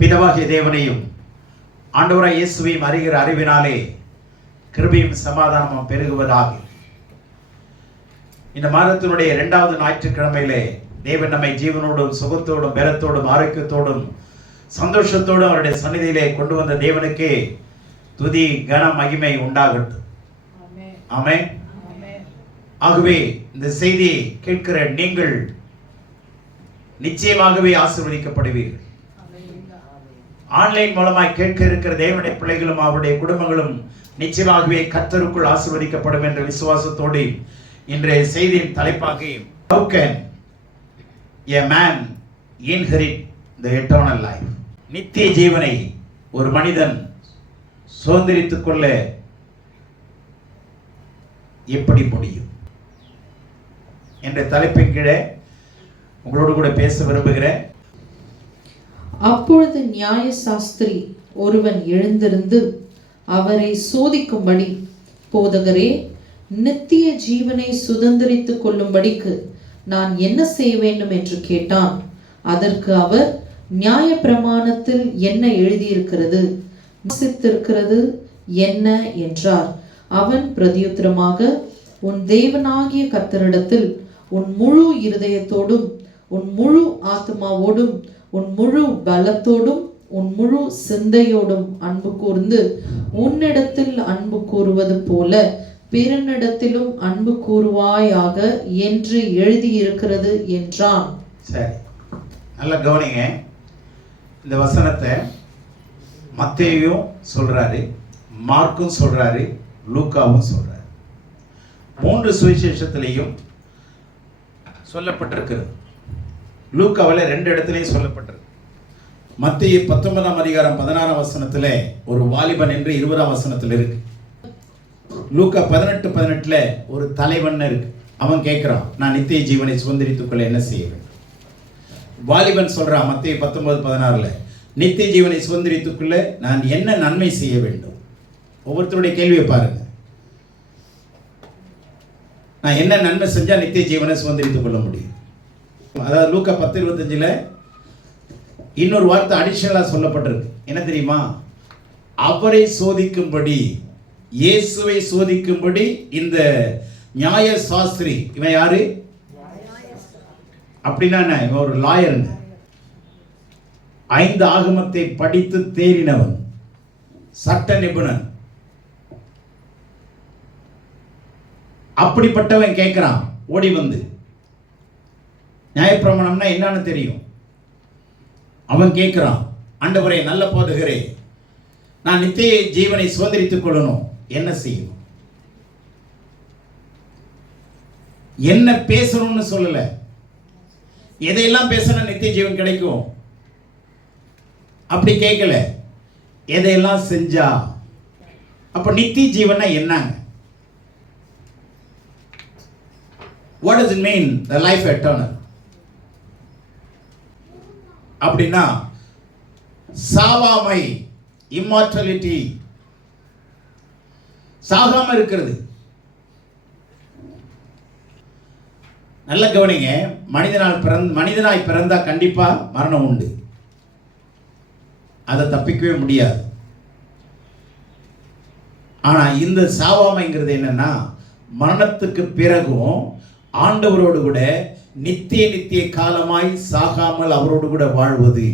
பிதாவாகிய தேவனையும் ஆண்டவராய் இயேசுவையும் அறிகிற அறிவினாலே கிருபையும் சமாதானமும் பெருகுவதாக. இந்த மாதத்தினுடைய 2வது ஞாயிற்றுக்கிழமையிலே தேவன் நம்மை ஜீவனோடும் சுகத்தோடும் பலத்தோடும் ஆரோக்கியத்தோடும் சந்தோஷத்தோடும் அவருடைய சந்நிதியிலே கொண்டு வந்த தேவனுக்கே துதி கன மகிமை உண்டாகட்டும். ஆமென். ஆகவே இந்த செய்தியை கேட்கிற நீங்கள் நிச்சயமாகவே ஆசீர்வதிக்கப்படுவீர்கள். ஆன்லைன் மூலமாய் கேட்க இருக்கிற தேவனுடைய பிள்ளைகளும் அவருடைய குடும்பங்களும் நிச்சயமாகவே கர்த்தருக்குள் ஆசீர்வதிக்கப்படும் என்ற விசுவாசத்தோடு இன்றைய செய்தியின் தலைப்பாக How can a man inherit the eternal life? நித்திய ஜீவனை ஒரு மனிதன் சுதந்திரித்துக் கொள்ள எப்படி முடியும் என்ற தலைப்பின் கீழே உங்களோடு கூட பேச விரும்புகிறேன். அப்பொழுது நியாய சாஸ்திரி ஒருவன் எழுந்திருந்து அவரை சோதிக்கும்படி, போதகரே, நித்திய ஜீவனை சுதந்திரித்துக் கொள்ளும்படிக்கு நான் என்ன செய்ய வேண்டும் என்று கேட்டான். அதற்கு அவர், நியாய பிரமாணத்தில் என்ன எழுதியிருக்கிறது, வாசித்திருக்கிறது என்ன என்றார். அவன் பிரதியுத்தரமாக, உன் தேவனாகிய கர்த்தரிடத்தில் உன் முழு இருதயத்தோடும் உன் முழு ஆத்மாவோடும் உன் முழு பலத்தோடும் உன் முழு சிந்தையோடும் அன்பு கூர்ந்து உன்னிடத்தில் அன்பு கூறுவது போல பிறனிடத்திலும் அன்பு கூறுவாயாக என்று எழுதியிருக்கிறது என்றான். சரி, நல்ல கவனிங்க. இந்த வசனத்தை மத்தேயும் சொல்றாரு, மார்க்கும் சொல்றாரு, லூக்காவும் சொல்றாரு. 3 சுவிசேஷத்திலையும் சொல்லப்பட்டிருக்கிறது. லூக்காவில் 2 இடத்திலையும் சொல்லப்பட்டிருக்கு. மத்தேயு 19ஆம் அதிகாரம் 16ஆம் வசனத்தில் ஒரு வாலிபன் என்று 20ஆம் வசனத்தில் இருக்கு. லூக்கா 18:18 ஒரு தலைவன் இருக்கு. அவன் கேட்கிறான், நான் நித்திய ஜீவனை சுதந்திரித்துக் கொள்ள என்ன செய்ய வேண்டும்? வாலிபன் சொல்றான் மத்தேயு 19:16 நித்திய ஜீவனை சுதந்திரித்துக் கொள்ள நான் என்ன நன்மை செய்ய வேண்டும்? ஒவ்வொருத்தருடைய கேள்வியை பாருங்க. நான் என்ன நன்மை செஞ்சா நித்திய ஜீவனை சுதந்திரித்துக் கொள்ள முடியும்? அதாவது லூக்கா 10:25 இன்னொரு வார்த்தை அடிஷனலா சொல்லப்பட்டிருக்கு. என்ன தெரியுமா? அவரை சோதிக்கும்படி, இயேசுவை சோதிக்கும்படி இந்த நியாய சாஸ்திரி, இவன் யாரு அப்படின்னா என்ன? இவன் ஒரு லாயருங்க. 5 ஆகமத்தை படித்து தேறினவன், சட்ட நிபுணன். அப்படிப்பட்டவன் கேட்கிறான், ஓடி வந்து, நியாயப்பிரமாணம்னா என்னன்னு தெரியும். அவன் கேட்கிறான், ஆண்டவரே, நல்ல போதகரே, நான் நித்திய ஜீவனை சுதந்திரித்துக் கொள்ளணும், என்ன செய்யணும்? என்ன பேசணும்னு சொல்லல, எதையெல்லாம் பேசணும் நித்திய ஜீவன் கிடைக்கும் அப்படி கேட்கல. எதையெல்லாம் செஞ்சா அப்ப நித்திய ஜீவனா என்னங்க? What does it mean the life eternal? அப்படின்னா சாவாமை, இம்மார்டாலிட்டி, சாகாம இருக்கிறது. நல்ல கவனிங்க. மனிதனாய் பிறந்தா கண்டிப்பா மரணம் உண்டு, அதை தப்பிக்கவே முடியாது. ஆனா இந்த சாவாமைங்கிறது என்னன்னா, மரணத்துக்கு பிறகும் ஆண்டவரோடு கூட நித்திய காலமாய் சாகாமல் அவரோடு கூட வாழ்வது.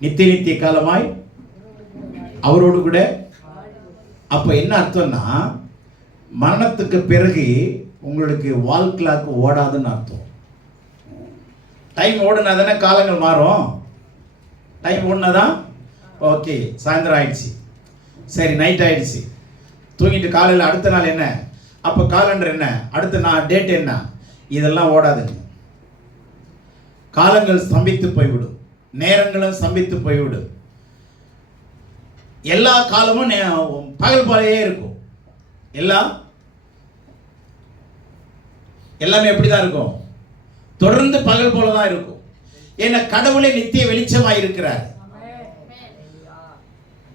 நித்திய காலமாய் அவரோடு கூட. அப்ப என்ன அர்த்தம்னா, மரணத்துக்கு பிறகு உங்களுக்கு வால் கிளாக் ஓடாதுன்னு அர்த்தம். டைம் ஓடுனா தானே காலங்கள் மாறும். டைம் ஓடுனாதான் ஓகே, சாயந்தரம் ஆயிடுச்சு, சரி நைட் ஆயிடுச்சு, தூங்கிட்டு காலையில் அடுத்த நாள் என்ன, அப்போ காலண்டர் என்ன, அடுத்த நாள் டேட் என்ன, இதெல்லாம் ஓடாதுங்க. காலங்கள் ஸ்தம்பித்து போய்விடும், நேரங்களும் ஸ்தம்பித்து போய்விடும். எல்லா காலமும் பகல் போலயே இருக்கும். எல்லாமே எப்படிதான் இருக்கும்? தொடர்ந்து பகல் போல தான் இருக்கும். ஏன்னா கடவுளே நித்திய வெளிச்சமாய் இருக்கிறார்.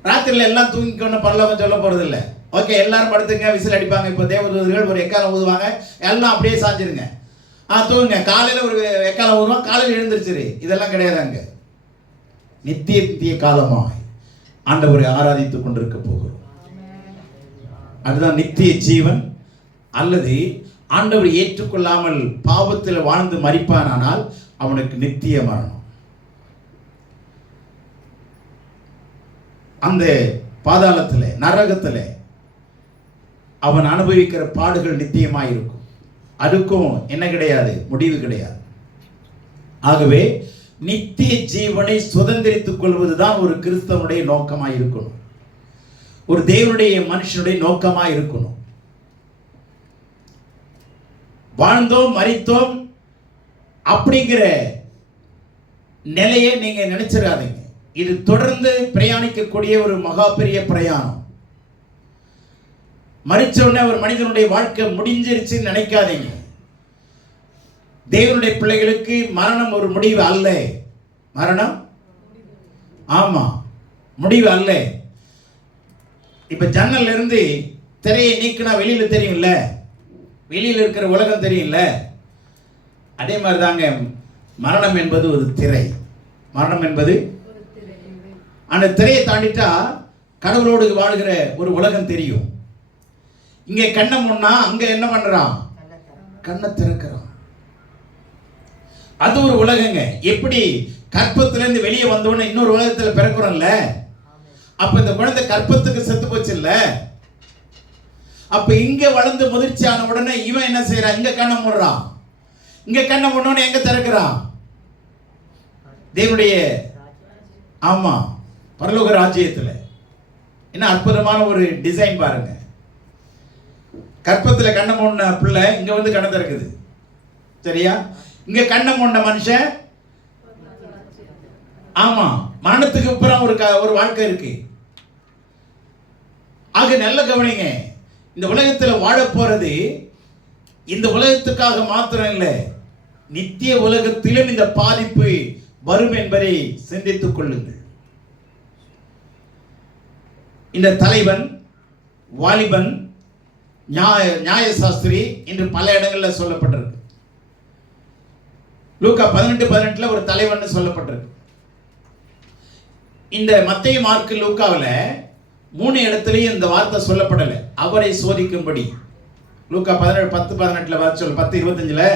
ராத்திரில எல்லாம் தூங்கிக்கொண்டு பரலோகம் சொல்ல போறது இல்லை. ஓகே, எல்லாரும் படுத்துங்க, விசில் அடிப்பாங்க. இப்போ தேவதூதர்கள் ஒரு எக்காலம் ஊதுவாங்க, எல்லாம் அப்படியே சாஞ்சிருங்க, தூங்குங்க. காலையில் ஒரு எக்காலம் ஊதுவாங்க, காலையில் எழுந்திருச்சிரு. இதெல்லாம் கிடையாது. அங்கே நித்திய நித்திய காலமாய் ஆண்டவரை ஆராதித்துக் கொண்டிருக்க போகிறோம். அதுதான் நித்திய ஜீவன். அல்லது ஆண்டவர் ஏற்றுக்கொள்ளாமல் பாவத்தில் வாழ்ந்து மரிப்பானால் அவனுக்கு நித்திய மரணம். அந்த பாதாளத்தில், நரகத்தில் அவன் அனுபவிக்கிற பாடுகள் நித்தியமாக இருக்கும். அதுக்கும் என்ன கிடையாது, முடிவு கிடையாது. ஆகவே நித்திய ஜீவனை சுதந்திரித்துக் கொள்வதுதான் ஒரு கிறிஸ்தவனுடைய நோக்கமாக இருக்கணும், ஒரு தேவனுடைய மனுஷனுடைய நோக்கமாக இருக்கணும். வாழ்ந்தோம் மரித்தோம் அப்படிங்கிற நிலையை நீங்க நினைச்சிடாதீங்க. இது தொடர்ந்து பிரயாணிக்கக்கூடிய ஒரு மகா பெரிய பிரயாணம். மரிச்ச உடனே ஒரு மனிதனுடைய வாழ்க்கை முடிஞ்சிருச்சுன்னு நினைக்காதீங்க. தேவனுடைய பிள்ளைகளுக்கு மரணம் ஒரு முடிவு அல்ல. மரணம் ஆமா முடிவு அல்ல. இப்ப ஜன்னல்ல இருந்து திரையை நீக்கினா வெளியில தெரியும்ல, வெளியில் இருக்கிற உலகம் தெரியும்ல. அதே மாதிரி தாங்க மரணம் என்பது ஒரு திரை. மரணம் என்பது அந்த திரையை தாண்டிட்டா கடவுளோடு வாழ்கிற ஒரு உலகம் தெரியும். இங்கே கண்ணை முன்னா அங்க என்ன பண்றான், கண்ணை திறக்கிறான். அது ஒரு உலகங்க. எப்படி கற்பத்திலிருந்து வெளியே வந்தோன்னு இன்னொரு உலகத்துல பிறக்கிறோம்ல, அப்ப இந்த குழந்தை கற்பத்துக்கு செத்து போச்சு இல்ல. அப்ப இங்க வளர்ந்து முதிர்ச்சி ஆன உடனே இவன் என்ன செய்யறான், இங்க கண்ணை மூடுறான். இங்க கண்ணை மூடனே எங்க திறக்கிறான், தேவனுடைய ஆமா பரலோக ராஜ்யத்துல. என்ன அற்புதமான ஒரு டிசைன் பாருங்க. கற்பத்துல கண்ணை மூடின பிள்ளை இங்க வந்து கண்ணை திறக்குது, சரியா? இங்க கண்ணை மூடின மனுஷன் ஆமா மரணத்துக்கு அப்புறம் ஒரு வாழ்க்கை இருக்கு. ஆக நல்ல கவனிங்க, இந்த உலகத்தில் வாழ போறது இந்த உலகத்துக்காக மாத்திரம் இல்லை, நித்திய உலகத்திலும் இந்த பாதிப்பு வரும் என்பதை சிந்தித்துக் கொள்ளுங்கள். இந்த தலைவன், வாலிபன், நியாய சாஸ்திரி என்று பல இடங்களில் சொல்லப்பட்டிருக்கு. லூக்கா 18:18 ஒரு தலைவன் சொல்லப்பட்டிருக்கு. இந்த மத்தேயு, மார்க்கு, லூக்காவில் 3 இடத்துலையும் இந்த வார்த்தை சொல்லப்படலை. அவரை சோதிக்கும்படி. லூக்கா 10:18 வார்த்தை சொல்ல, 10:25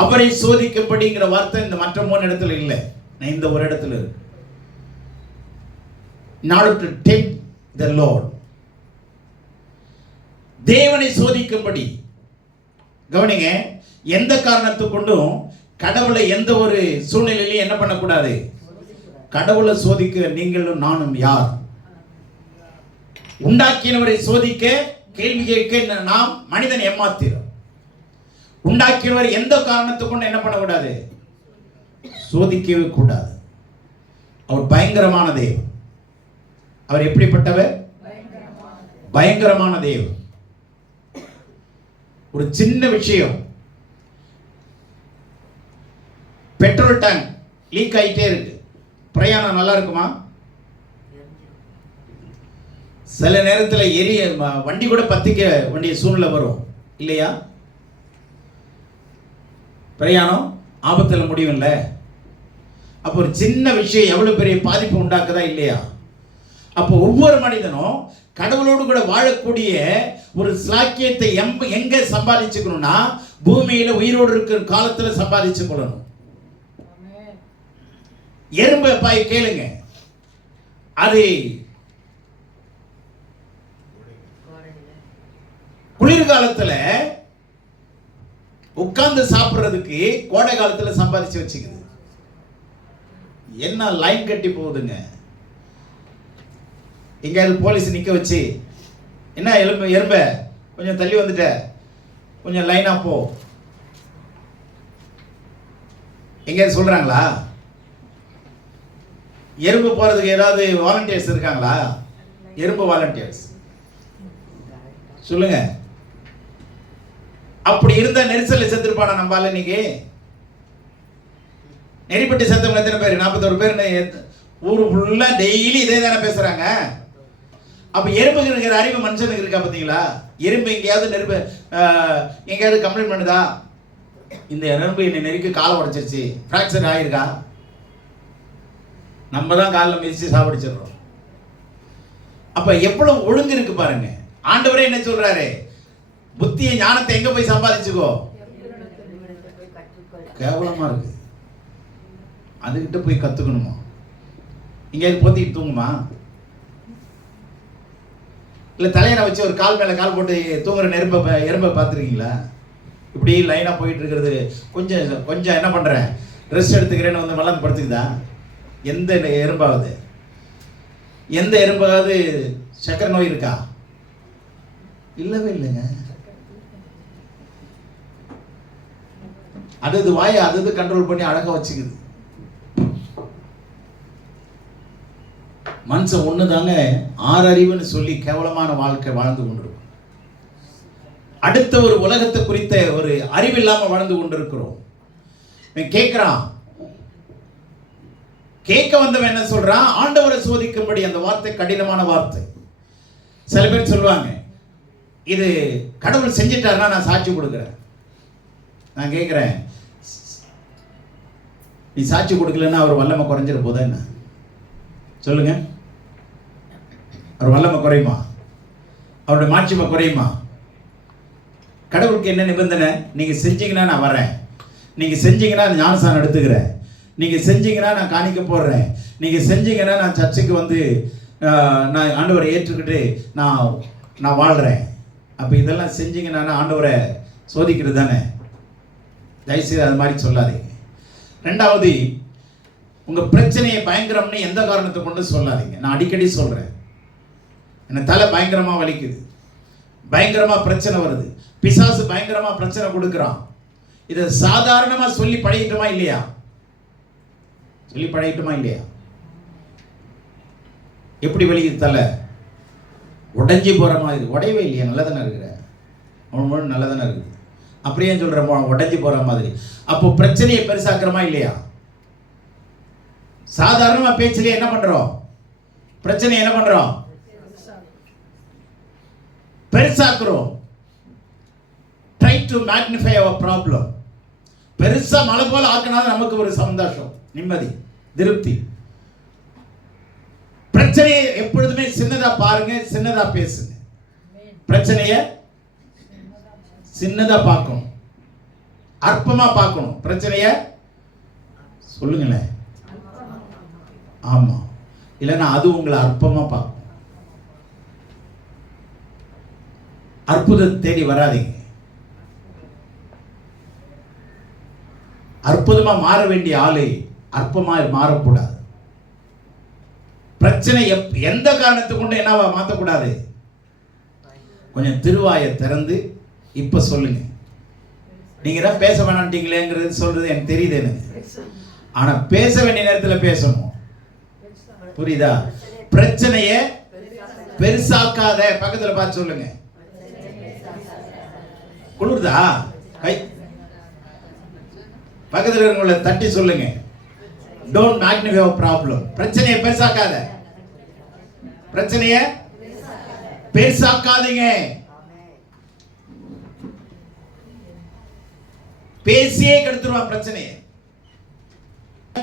அவரை சோதிக்கும்படிங்கிற வார்த்தை இந்த மற்ற 3 இடத்துல இல்லை, இந்த ஒரு இடத்துல இருக்கு. In order to tempt the Lord, தேவனை சோதிக்கும்படி. கவனிங்க, எந்த காரணத்தை கொண்டும் கடவுளை எந்த ஒரு சூழ்நிலையிலையும் என்ன பண்ணக்கூடாது, கடவுளை சோதிக்க நீங்களும் நானும் யார்? உண்டாக்கினவரை சோதிக்க, கேள்வி கேட்க நாம் மனிதன் ஏமாத்திரும். உண்டாக்கினவர் எந்த காரணத்தை கொண்டு என்ன பண்ணக்கூடாது, சோதிக்கவே கூடாது. அவர் பயங்கரமான தேவன். அவர் எப்படிப்பட்டவர்? பயங்கரமான தேவன். ஒரு சின்ன விஷயம், பெட்ரோல் டேங்க் லீக் ஆகிட்டே இருக்கு, பிரயாணம் நல்லா இருக்குமா? சில நேரத்தில் வண்டி கூட பத்திக்க வேண்டிய சூழ்நிலை வரும் இல்லையா? பிரயாணம் ஆபத்தில் முடியும் இல்லை. அப்போ ஒரு சின்ன விஷயம் எவ்வளவு பெரிய பாதிப்பு உண்டாக்குதா இல்லையா? அப்போ ஒவ்வொரு மனிதனும் கடவுளோடு கூட வாழக்கூடிய ஒரு சாக்கியத்தை எங்க சம்பாதிச்சுக்கணும்னா, பூமியில உயிரோடு இருக்கிற காலத்துல சம்பாதிச்சுக்கணும். எறும்பு பாய் கேளுங்க, அது குளிர்காலத்துல உட்கார்ந்து சாப்பிடுறதுக்கு கோடை காலத்துல சம்பாதிச்சு வச்சுக்குது. என்ன லைன் கட்டி போகுதுங்க. எங்கேயாவது போலீஸ் நிக்க வச்சு, என்ன எறும்ப கொஞ்சம் தள்ளி வந்துட்ட, கொஞ்சம் லைனா போ, எங்கேயாவது சொல்றாங்களா? எறும்பு போறதுக்கு ஏதாவது வாலண்டியர்ஸ் இருக்காங்களா? எறும்பு வாலண்டியர்ஸ் சொல்லுங்க. அப்படி இருந்தா நெரிசல்ல செத்துருப்பானா நம்பால? இன்னைக்கு நெறிப்பட்டு செத்தவங்க எத்தனை பேர்? 41 பேர். ஊரு ஃபுல்லா டெய்லி இதே தானே பேசுறாங்க. அப்ப எறும்புக்கு இருக்கிற அறிவு மனுஷனுக்கு இருக்கா? பார்த்தீங்களா? எறும்பு எங்கேயாவது எங்கேயாவது கம்ப்ளைண்ட் பண்ணுதா, இந்த எறும்பு என்னை நெருக்கி காலை உடைச்சிருச்சு, பிராக்சர் ஆயிருக்கா? நம்ம தான் காலில் மிதிச்சு சாப்பிடிச்சிடுறோம். அப்ப எவ்வளவு ஒழுங்கு இருக்கு பாருங்க. ஆண்டவரே என்ன சொல்றாரு? புத்திய ஞானத்தை எங்க போய் சம்பாதிச்சுக்கோ. கேவலமா இருக்கு, அதுகிட்ட போய் கத்துக்கணுமா? இங்க பொத்திட்டு தூங்குமா? இல்ல தலையணை வச்சு ஒரு கால் மேல கால் போட்டு தூங்குற எறும்பை பார்த்துருக்கீங்களா? இப்படி லைனா போயிட்டு இருக்கிறது. கொஞ்சம் என்ன பண்றேன், ரெஸ்ட் எடுத்துக்கிறேன்னு வந்து மலம் படுத்துக்குதா? எந்த எறும்பாவது சக்கரை நோய் இருக்கா? இல்லவே இல்லைங்க. அது வாயை அது கண்ட்ரோல் பண்ணி அழகா வச்சுக்குது. மனுஷன் ஒண்ணுதாங்க 6 அறிவுன்னு சொல்லி கேவலமான வாழ்க்கை வாழ்ந்து கொண்டிருக்கும். அடுத்த ஒரு உலகத்தை குறித்த ஒரு அறிவு இல்லாம வாழ்ந்து கொண்டிருக்கிறோம். கேட்கிறான், கேட்க வந்தவன் என்ன சொல்றான்? ஆண்டவரை சோதிக்கும்படி. அந்த வார்த்தை கடினமான வார்த்தை. சில பேர் சொல்லுவாங்க, இது கடவுள் செஞ்சிட்டாருன்னா நான் சாட்சி கொடுக்கிறேன். நான் கேட்கிறேன், நீ சாட்சி கொடுக்கலன்னா அவர் வல்லமை குறைஞ்சிட போதா என்ன? சொல்லுங்க. அவர் வல்லமை குறையுமா? அவருடைய மாட்சிமை குறையுமா? கடவுளுக்கு என்ன நிபந்தனை? நீங்க செஞ்சீங்கன்னா நான் வரேன், நீங்க செஞ்சீங்கன்னா ஞானசானம் எடுத்துக்கிறேன், நீங்க செஞ்சீங்கன்னா நான் காணிக்க போடுறேன், நீங்க செஞ்சீங்கன்னா நான் சர்ச்சுக்கு வந்து நான் ஆண்டவரை ஏற்றுக்கிட்டு நான் வாழ்றேன். அப்ப இதெல்லாம் செஞ்சீங்கன்னா ஆண்டவரை சோதிக்கிறது தானே. தயவுசெய்து அது மாதிரி சொல்லாதீங்க. ரெண்டாவது, உங்க பிரச்சனையை பயங்கரம்னு எந்த காரணத்தை கொண்டு சொல்லாதீங்க. நான் அடிக்கடி சொல்றேன், என்ன தலை பயங்கரமா வலிக்குது, பயங்கரமா பிரச்சனை வருது, பிசாசு பயங்கரமா பிரச்சனை கொடுக்கிறான். இதை சாதாரணமா சொல்லி பழகிட்டோமா இல்லையா? சொல்லி பழகிட்டோமா இல்லையா? எப்படி வலிக்குது? தலை உடைஞ்சி போற மாதிரி. உடையவே இல்லையா? நல்லா தானே இருக்கிற, அவன் நல்லா தானே இருக்குது. அப்படியே சொல்ற உடைஞ்சி போற மாதிரி. அப்போ பிரச்சனையை பெருசாக்குறமா இல்லையா? சாதாரணமா பேச்சிலே என்ன பண்றோம்? பிரச்சனை என்ன பண்றோம்? பெருசாக்குறோம். Try to magnify our problem. பெருசா மலை போல ஆக்கினா நமக்கு ஒரு சந்தோஷம், நிம்மதி, திருப்தி. பிரச்சனையை எப்பொழுதுமே சின்னதா பாருங்க, சின்னதா பேசுங்க. பிரச்சனையை சின்னதா பார்க்கணும், அற்பமா பார்க்கணும். பிரச்சனையை சொல்லுங்களேன். ஆமா, இல்லைன்னா அது உங்களை அற்பமா பார்க்கும். அற்புதத்தை தேடி வராதீங்க. அற்புதமா மாற வேண்டிய ஆளை அற்பமா மாறக்கூடாது. பிரச்சனை எந்த காரணத்தை கொண்டு என்னவா மாற்றக்கூடாது. கொஞ்சம் திருவாயை திறந்து இப்ப சொல்லுங்க. நீங்க தான் பேச வேணான்ட்டீங்களேங்கிறது சொல்றது எனக்கு தெரியுது எனக்கு. ஆனா பேச வேண்டிய நேரத்தில் பேசணும். புரியுதா? பிரச்சனைய பெருசாக்காத. பக்கத்துல பார்த்து சொல்லுங்க. குளிர்தா? கை பக்கத்தில் இருக்கிறவங்களை தட்டி சொல்லுங்க. Don't magnify your problem. பிரச்சனையை பெருசாக்காத. பிரச்சனையை பெருசாக்காதீங்க. பேசியே கெடுத்துருவான் பிரச்சனையை.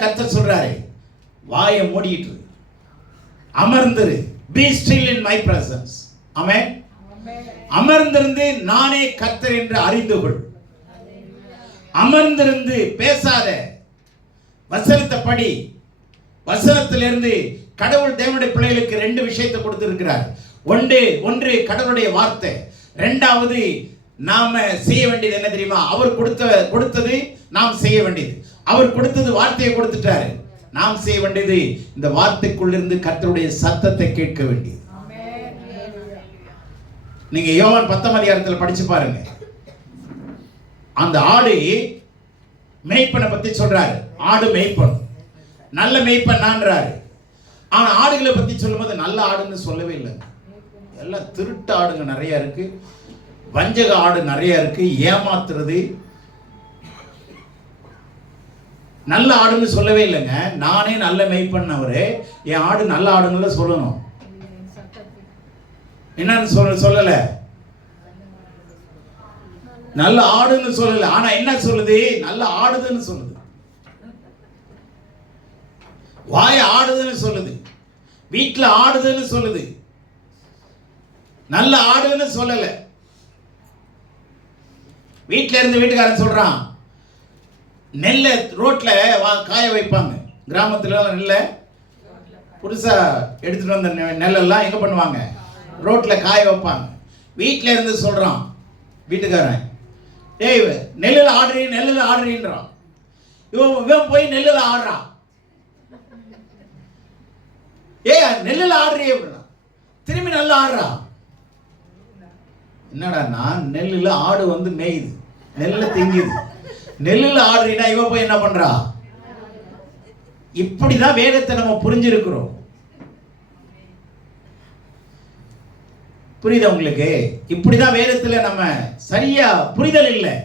கர்த்தர் சொல்றாரு, வாயை மூடிட்டு அமர்ந்திரு. Be still in my presence. ஆமென். அமர்ந்திருந்து நானே கர்த்தர் என்று அறிந்து கொள். அமர்ந்திருந்து பேசாத. வசனத்தை படி. வசனத்திலிருந்து கடவுள் தேவனுடைய பிள்ளைகளுக்கு 2 விஷயத்தை கொடுத்திருக்கிறார். ஒன்று கடவுளுடைய வார்த்தை. இரண்டாவது நாம செய்ய வேண்டியது என்ன தெரியுமா? அவர் கொடுத்தது நாம் செய்ய வேண்டியது. அவர் கொடுத்தது வார்த்தையை கொடுத்துட்டாரு. நாம் செய்ய வேண்டியது இந்த வார்த்தைக்குள்ளிருந்து கர்த்தருடைய சத்தத்தை கேட்க வேண்டியது. நீங்க யோவான் 10ஆம் அதிகாரத்தில் படிச்சு பாருங்க. அந்த ஆடு மேய்ப்பனை பத்தி சொல்றாரு. ஆடு மேய்ப்பன், நல்ல மேய்ப்பன் நான்றாரு. ஆனா ஆடுகளை பத்தி சொல்லும்போது நல்ல ஆடுன்னு சொல்லவே இல்லை. எல்லாம் திருட்டு ஆடுங்க நிறைய இருக்கு, வஞ்சக ஆடு நிறைய இருக்கு, ஏமாத்துறது. நல்ல ஆடுன்னு சொல்லவே இல்லைங்க. நானே நல்ல மேய்ப்பன். அவரு என் ஆடு நல்ல ஆடுங்கள சொல்லணும். என்னன்னு சொல்லல, நல்ல ஆடுன்னு சொல்லல. ஆனா என்ன சொல்லுது? நல்ல ஆடுதுன்னு சொல்லுது. வாய் ஆடுதுன்னு சொல்லுது, வீட்டில் ஆடுதுன்னு சொல்லுது, நல்ல ஆடுன்னு சொல்லல. வீட்டில இருந்து வீட்டுக்காரன் சொல்றான், நெல்லை ரோட்ல காய வைப்பாங்க. கிராமத்துல நெல்லை புதுசா எடுத்துட்டு வந்த நெல்லெல்லாம் எங்க பண்ணுவாங்க? ரோட்ல காய வைப்பாங்க. வீட்டில இருந்து சொல்றான் வீட்டுக்காரன், ஏய் நெல்லில் ஆடுறீ, நெல்லில் ஆடுறீன்றான். இவன் போய் நெல்லில் ஆடுறான். ஏ நெல்லில் ஆடுறீ அப்படின்னா திரும்பி நல்லா ஆடுறான். என்னடா, நான் நெல்லில் ஆடு வந்து மேயுது, நெல்லை திங்குது, நெல்லில் ஆடுறீனா இவன் போய் என்ன பண்றா? இப்படிதான் வேதத்தை நம்ம புரிஞ்சிருக்கிறோம். புரியுதா உங்களுக்கு? இப்படிதான் வேதத்துல நம்ம சரியா புரிதல் இல்லை.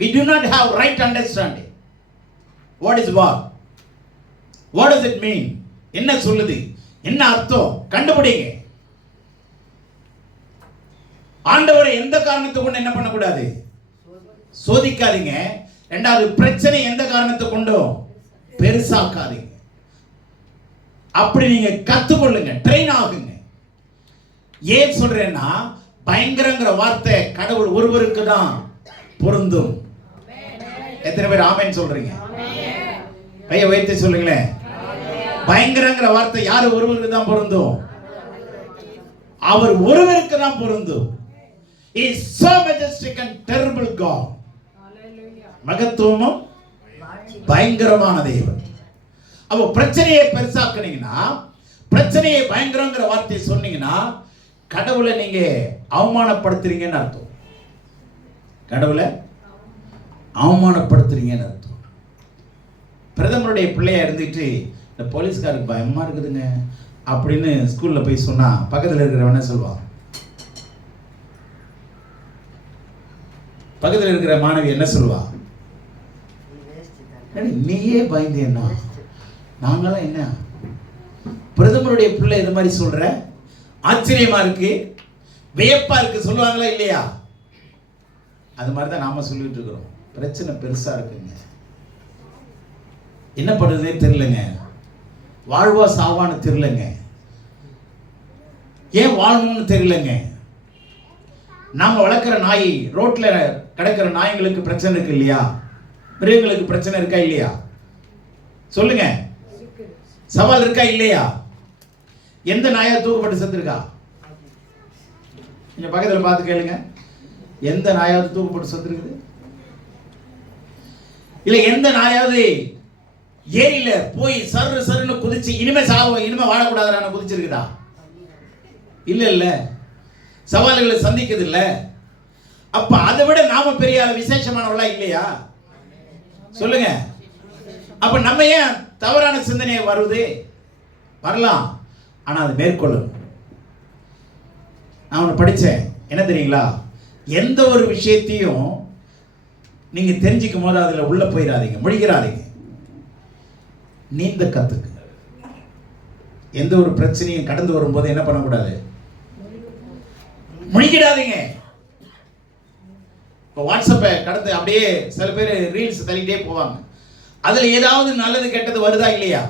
We do not have right understanding. What is war? What does it mean? என்ன சொல்லுது, என்ன அர்த்தம் கண்டுபிடிங்க. ஆண்டவரை எந்த காரணத்தை கொண்டு என்ன பண்ணக்கூடாது? சோதிக்காதீங்க. இரண்டாவது, பிரச்சனை எந்த காரணத்தை கொண்டோ பெருசாக்காதீங்க. அப்படி நீங்க கத்துக்கொள்ளுங்க, ட்ரெயின் ஆகுங்க. ஏன் சொல்றேன்னா, பயங்கரங்கிற வார்த்தை கடவுள் ஒருவருக்கு தான் பொருந்தும். எத்தனை பேர் ஆமென் சொல்றீங்க? கையை வைத்து சொல்லுங்களேன். பயங்கரங்கிற வார்த்தை யாரு ஒருவருக்கு தான் பொருந்தும்? அவர் ஒருவருக்கு தான் பொருந்தும். He is so majestic and terrible God. மகத்துவமும் பயங்கரமான தேவன். அப்போ பிரச்சனையை பெருசாக்குனீங்கன்னா, பிரச்சனையை பயங்கரங்கிற வார்த்தையை சொன்னீங்கன்னா, கடவுளை நீங்க அவமானப்படுத்துறீங்கன்னு அர்த்தம். கடவுளை அவமானப்படுத்துறீங்கன்னு அர்த்தம். பிரதமருடைய பிள்ளையா இருந்துட்டு இந்த போலீஸ்காருக்கு பயமா இருக்குதுங்க அப்படின்னு ஸ்கூல்ல போய் சொன்னா பக்கத்தில் இருக்கிறவன சொல்லுவான். பக்கத்தில் இருக்கிற மாணவி என்ன சொல்லுவா? நீயே பயந்தேன்னா நாங்களாம் என்ன? பிரதமருடைய பிள்ளை இது மாதிரி சொல்ற, ஆச்சரியமா இருக்கு, வியப்பா இருக்கு சொல்லுவாங்களா இல்லையா? அது மாதிரி தான் நாம சொல்லிட்டு இருக்கிறோம். பிரச்சனை பெருசா இருக்குங்க, என்ன பண்ணுறதே தெரியலங்க, வாழ்வா சாவான்னு தெரியலங்க, ஏன் வாழணும்னு தெரியலங்க. நாம வளர்க்குற நாய், ரோட்ல கிடக்கிற நாய்களுக்கு பிரச்சனை இருக்கு இல்லையா? மிருகங்களுக்கு பிரச்சனை இருக்கா இல்லையா? சொல்லுங்க, சவால் இருக்கா இல்லையா? எந்த நாயா தூக்கப்பட்டு செத்துருக்கா? நீங்க பக்கத்தில் பார்த்து கேளுங்க, எந்த நாயாவது தூக்கப்பட்டு செத்துருக்குது? இல்ல எந்த நாயாவது ஏரியில போய் சரு சருன்னு குதிச்சு இனிமே இனிமே வாழக்கூடாதுன்னு குதிச்சிருக்குதா? இல்ல இல்ல, சவால்களை சந்திக்குது இல்ல. அப்ப அதை விட நாம பெரிய விசேஷமானவளா இல்லையா? சொல்லுங்க. அப்ப நம்ம ஏன் தவறான சிந்தனை வருது? வரலாம், ஆனா அது மேற்கொள்ளும். நான் ஒன்று படித்தேன், என்ன தெரியுங்களா? எந்த ஒரு விஷயத்தையும் நீங்க தெரிஞ்சுக்கும் போது அதுல உள்ள போயிடாதீங்க, முழிக்கிறாதீங்க, நீந்த கத்துக்கு. எந்த ஒரு பிரச்சனையும் கடந்து வரும்போது என்ன பண்ணக்கூடாது? முழிக்கிடாதீங்க. இப்போ வாட்ஸ்அப்பை கடந்து அப்படியே சில பேர் ரீல்ஸ் தள்ளிட்டே போவாங்க. அதுல ஏதாவது நல்லது கெட்டது வருதா இல்லையா?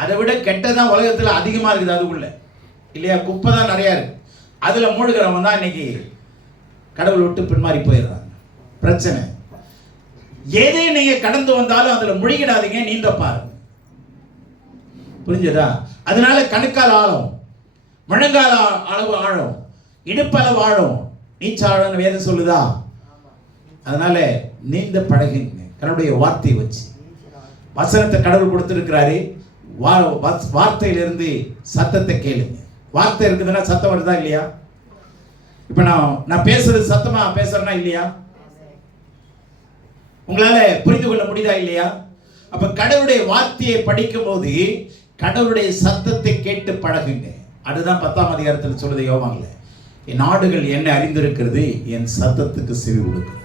அதை விட கெட்டதான் உலகத்துல அதிகமா இருக்குது அதுக்குள்ள இல்லையா? குப்பை தான் நிறைய இருக்கு. அதுல மூழ்கிறவங்க தான் இன்னைக்கு கடவுள் விட்டு பின்மாறி போயிடுறாங்க. பிரச்சனை எதையும் நீங்க கடந்து வந்தாலும் அதுல முழுகிடாதீங்க, நீந்த பாருங்க. புரிஞ்சதா? அதனால கணுக்கால் ஆழம், முழங்கால அளவு ஆழம், இடுப்பளவு ஆழம், நீச்சாழம் வேதம் சொல்லுதா? அதனால நீந்த பழகுங்க. கடவுளுடைய வார்த்தையை வச்சு, வசனத்தை கடவுள் கொடுத்திருக்கிறாரு, வார்த்தையிலிருந்து சத்தத்தை கேளுங்க. வார்த்தை இருக்குதுன்னா சத்தம் வருதா இல்லையா? இப்ப நான் பேசுறது சத்தமா பேசுறேன்னா இல்லையா? உங்களால புரிந்து கொள்ள முடியுதா இல்லையா? அப்ப கடவுளுடைய வார்த்தையை படிக்கும் போது கடவுளுடைய சத்தத்தை கேட்டு பழகுங்க. அதுதான் 10ஆம் அதிகாரத்தில் சொல்லுது யோவான்ல, என் ஆடுகள் என்னை அறிந்திருக்கிறது, என் சத்தத்துக்கு செவி கொடுக்கிறது.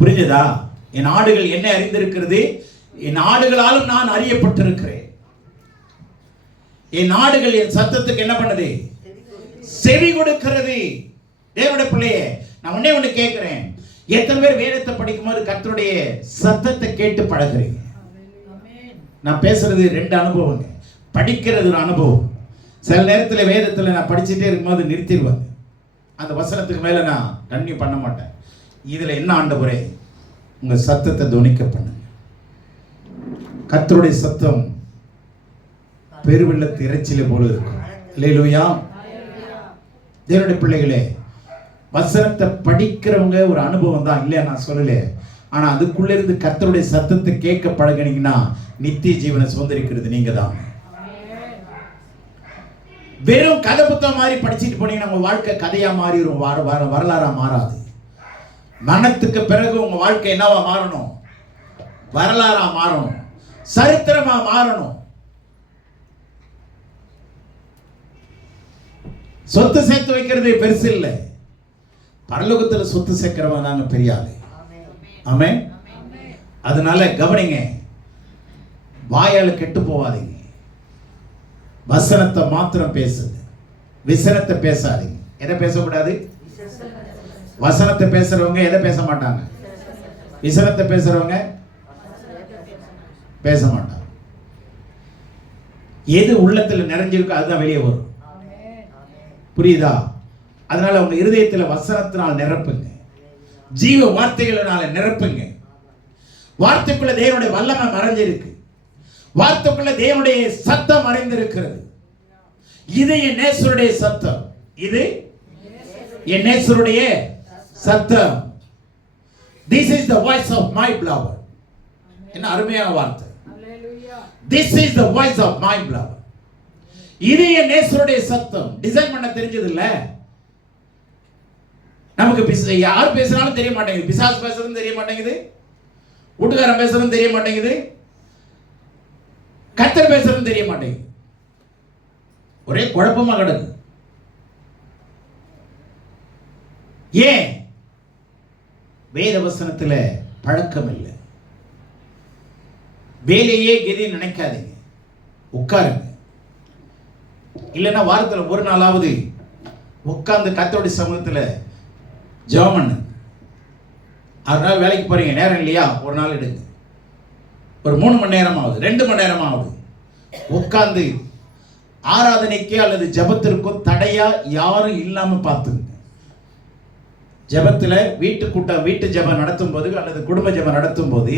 புரிஞ்சதா? என் ஆடுகள் என்னை அறிந்திருக்கிறது, என் ஆடுகளாலும் நான் அறியப்பட்டிருக்கிறேன். என் ஆடுகள் என் சத்தத்துக்கு என்ன பண்ணுது? செவி கொடுக்கிறது. தேவனுடைய பிள்ளையே, நான் ஒண்ணே ஒண்ணு கேட்கிறேன், எத்தனை பேர் வேதத்தை படிக்கும்போது கர்த்தருடைய சத்தத்தை கேட்டு பழகுறீங்க? நான் பேசுறது 2 அனுபவங்க. படிக்கிறது ஒரு அனுபவம். சில நேரத்தில் வேதத்தில் நான் படிச்சுட்டே இருக்கும்போது நிறுத்திடுவேன். அந்த வசனத்துக்கு மேலே நான் கன்னியூ பண்ண மாட்டேன். இதில் என்ன ஆண்டவரே, உங்கள் சத்தத்தை துணிக்க பண்ணுங்க. கர்த்தருடைய சத்தம் பெருவெள்ளத்து இறைச்சிலை போல இருக்கும். அல்லேலூயா. தேவனுடைய பிள்ளைகளே, வசனத்தை படிக்கிறவங்க ஒரு அனுபவம் தான், இல்லையா நான் சொல்லல. ஆனா அதுக்குள்ள இருந்து கர்த்தருடைய சத்தத்தை கேட்க பழகினீங்கன்னா நித்திய ஜீவனை சுதந்திரிக்கிறது நீங்க தான். வெறும் கதை புத்தகம் மாதிரி படிச்சுட்டு போனீங்கன்னா உங்க வாழ்க்கை கதையா மாறிடும், வரலாறா மாறாது. மரணத்துக்கு பிறகு உங்க வாழ்க்கை என்னவா மாறணும்? வரலாறா மாறணும், சரித்திரமா மாறணும். சொத்து சேர்த்து வைக்கிறது பெருசு இல்லை, பரலோகத்தில் சொத்து சேர்க்கிறவன் தாங்க பெரிய ஆளு. ஆமென். அதனால கவனிங்க, வாயால கெட்டு போவாதீங்க. வசனத்தை மாத்திரம் பேசுங்க, விசனத்தை பேசாதீங்க. எதை பேசக்கூடாது? வசனத்தை பேசுறவங்க எதை பேச மாட்டாங்க? விசனத்தை பேசுறவங்க பேச மாட்டாங்க. எது உள்ளத்துல நிறைஞ்சிருக்கோ அதுதான் வெளியே வரும். புரியுதா? அதனால உங்க இருதயத்தில் வசனத்தினால் நிரப்புங்க, ஜீவ வார்த்தைகளினால நிரப்புங்க. வார்த்தைக்குள்ள தேவனுடைய வல்லமை மறைஞ்சிருக்கு, வார்த்தைக்குள்ள தேவனுடைய சத்தம் மறைந்திருக்கிறது. இது என் நேசருடைய சத்தம், இது என் நேசருடைய சத்தம். This is the voice of my beloved. என்ன அருமையான வார்த்தை. This is the voice of my beloved. இது என் நேசருடைய சத்தம். டிசைன் பண்ண தெரிஞ்சது இல்ல நமக்கு. யார் பேசுறாலும் தெரிய மாட்டேங்குது, பிசாசு பேசுறதும் தெரிய மாட்டேங்குது, வீட்டுக்காரன் பேசுறதும் தெரிய மாட்டேங்குது, கர்த்தர் பேசுறதும் தெரிய மாட்டேங்குது. ஒரே குழப்பமா கிடக்கு. ஏன்? வேத வசனத்துல பழக்கம் இல்லை. வேலையே கெதி நினைக்காதீங்க, உட்காருங்க. இல்லைன்னா வாரத்துல ஒரு நாளாவது உட்கார்ந்து கர்த்தருடைய சமூகத்துல ஜெபம் பண்ணு. 6 நாள் வேலைக்கு போறீங்க, நேரம் இல்லையா? ஒரு நாள் எடுங்க, ஒரு 3 மணி நேரமாவது 2 மணி நேரமாவது உட்கார்ந்து ஆராதனைக்கோ அல்லது ஜெபத்திற்கோ தடையா யாரும் இல்லாம பார்த்துங்க. ஜெபத்துல வீட்டு ஜெபம் நடத்தும் போது அல்லது குடும்ப ஜெபம் நடத்தும் போது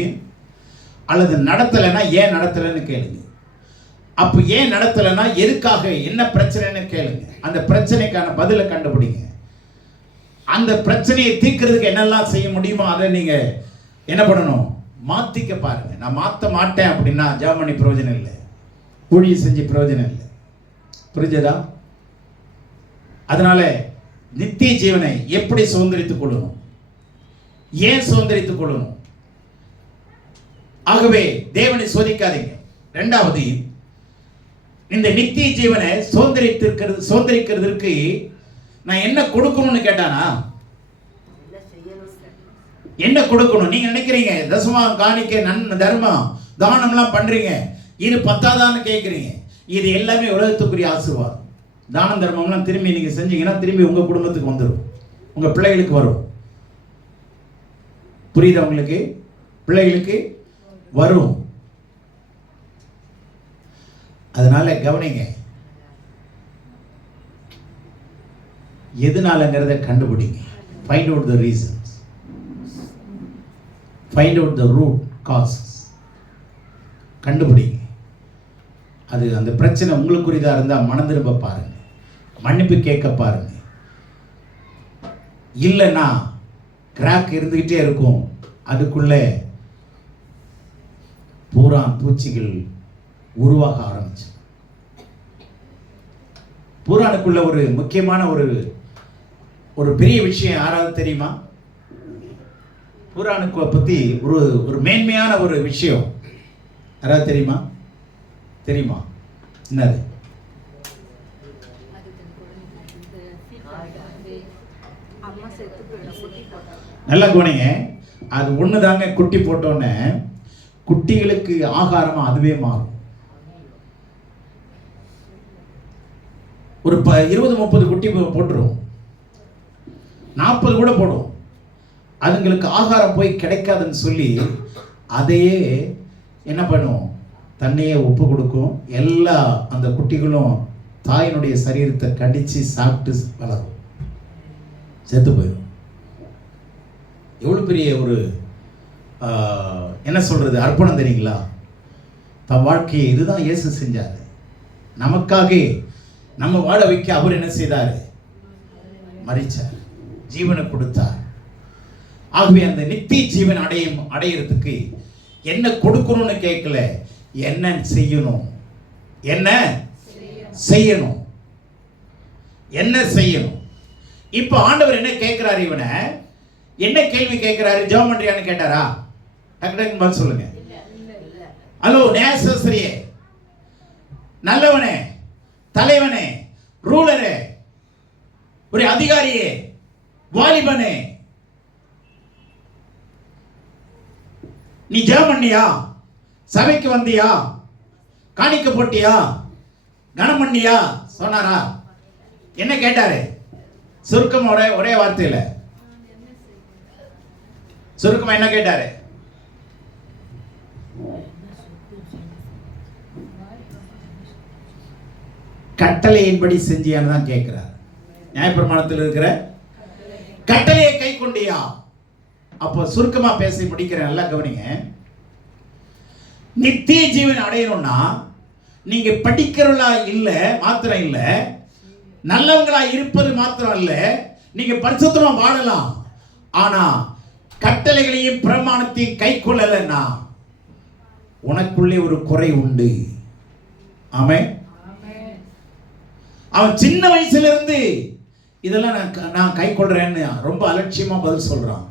அல்லது நடத்தலைன்னா ஏன் நடத்தலைன்னு கேளுங்க. அப்ப ஏன் நடத்தலைன்னா எதுக்காக, என்ன பிரச்சனைன்னு கேளுங்க. அந்த பிரச்சனைக்கான பதிலை கண்டுபிடிங்க. அந்த பிரச்சனையை தீர்க்கிறதுக்கு என்னெல்லாம் செய்ய முடியுமோ அதை நீங்க என்ன பண்ணணும்? மாத்திக்க பாருங்க. நான் மாற்ற மாட்டேன் அப்படின்னா ஜெபம் பண்ணி பிரயோஜனம் இல்லை, ஊழியம் செஞ்சு பிரயோஜனம் இல்லை. புரிஞ்சதா? அதனால நித்திய ஜீவனை எப்படி சுதந்திரித்துக் கொள்ளணும், ஏன் சுதந்திரித்துக் கொள்ளணும்? ஆகவே தேவனை சோதிக்காதீங்க. 2வது, இந்த நித்திய ஜீவனை சுதந்திரிக்கிறதுக்கு நான் என்ன கொடுக்கணும்னு கேட்டானா, என்ன கொடுக்கணும்? நீங்க நினைக்கிறீங்க தசமம் காணிக்கை தர்மம் தானம்லாம் பண்றீங்க, இது பத்தாதான்னு கேட்குறீங்க. இது எல்லாமே உலகத்துக்குரிய ஆசீர்வாதம். தானம் தர்மம்லாம் திரும்பி நீங்க செஞ்சீங்கன்னா திரும்பி உங்க குடும்பத்துக்கு வந்துடும், உங்க பிள்ளைகளுக்கு வரும். புரியுதா உங்களுக்கு? பிள்ளைகளுக்கு வரும். அதனால கவனிங்க, எதனாலங்கிறத கண்டுபிடிங்க. Find out the reasons, find out the root causes. கண்டுபிடிங்க. அது அந்த பிரச்சனை உங்களுக்குரியதாக இருந்தால் மனம் திரும்ப பாருங்க, மன்னிப்பு கேட்க பாருங்க. இல்லைன்னா கிராக் இருந்துகிட்டே இருக்கும், அதுக்குள்ளே பூச்சிகள் உருவாக ஆரம்பிச்சு. பூரானுக்குள்ள ஒரு முக்கியமான ஒரு பெரிய விஷயம் யாராவது தெரியுமா? பூரானுக்கு பத்தி ஒரு மேன்மையான ஒரு விஷயம் யாராவது தெரியுமா? தெரியுமா? என்னது? நல்லா கவனிங்க. அது ஒண்ணுதாங்க. குட்டி போட்டோன்னே குட்டிகளுக்கு ஆகாரமா அதுவே மாறும். ஒரு 20-30 குட்டி போட்டுரும், 40 கூட போடும். அதுங்களுக்கு ஆகாரம் போய் கிடைக்காதுன்னு சொல்லி அதையே என்ன பண்ணும், தன்னையே ஒப்பு கொடுக்கும். எல்லா அந்த குட்டிகளும் தாயினுடைய சரீரத்தை கடிச்சு சாப்பிட்டு வளரும், செத்து போயிடும். எவ்வளோ பெரிய ஒரு என்ன சொல்றது அர்ப்பணம் தெரியுங்களா? தன் வாழ்க்கையை இதுதான் இயேசு செஞ்சார். நமக்காக நம்ம வாழ வைக்க அவர் என்ன செய்தார்? மரிச்சார், ஜீவனை கொடுத்தார். ஆகவே அந்த நித்திய ஜீவன் அடையிறதுக்கு என்ன கொடுக்கணும்னு கேட்கல, என்ன செய்யணும், என்ன செய்யணும், என்ன செய்யணும். இப்போ ஆண்டவர் என்ன கேட்கிறாரு? இவனை என்ன கேள்வி கேட்கிறாரு? ஜெபம் பண்றியான்னு கேட்டாரா? டக்கு டக்குன்னு பதில் சொல்லுங்க. ஹலோ நேசஸ்ரீயே, நல்லவனே, தலைவனே, ரூலரே, ஒரு அதிகாரியே, வாலிபனே, நீ ஜெபம் பண்ணியா? சபைக்கு வந்தியா? காணிக்க போட்டியா? கனம் பண்ணியா? சொன்னாரா? என்ன கேட்டாரு? சுருக்கம் ஒரே வார்த்தையில சுருக்கமா என்ன கேட்டாரு? கட்டளையின்படி செஞ்சியான்னு தான் கேட்கிறார். நியாயப்பிரமாணத்தில் இருக்கிற கட்டளையை கை கொண்டியா? அப்போ சுருக்கமா பேசி முடிக்கிறேன், நல்லா கவனிங்க. நித்திய ஜீவன் அடையணும்னா நீங்க படிக்கிறவங்களா இல்ல மாத்திரம் இல்ல, நல்லவங்களா இருப்பது மாத்திரம் இல்ல, நீங்க பரிசுத்தமா வாழலாம். ஆனா கட்டளைகளையும் பிரமாணத்தையும் கை கொள்ளலன்னா உனக்குள்ளே ஒரு குறை உண்டு. ஆமென். அவன் சின்ன வயசுல இருந்து இதெல்லாம் நான் கை கொள்றேன்னு ரொம்ப அலட்சியமா பதில் சொல்றான்.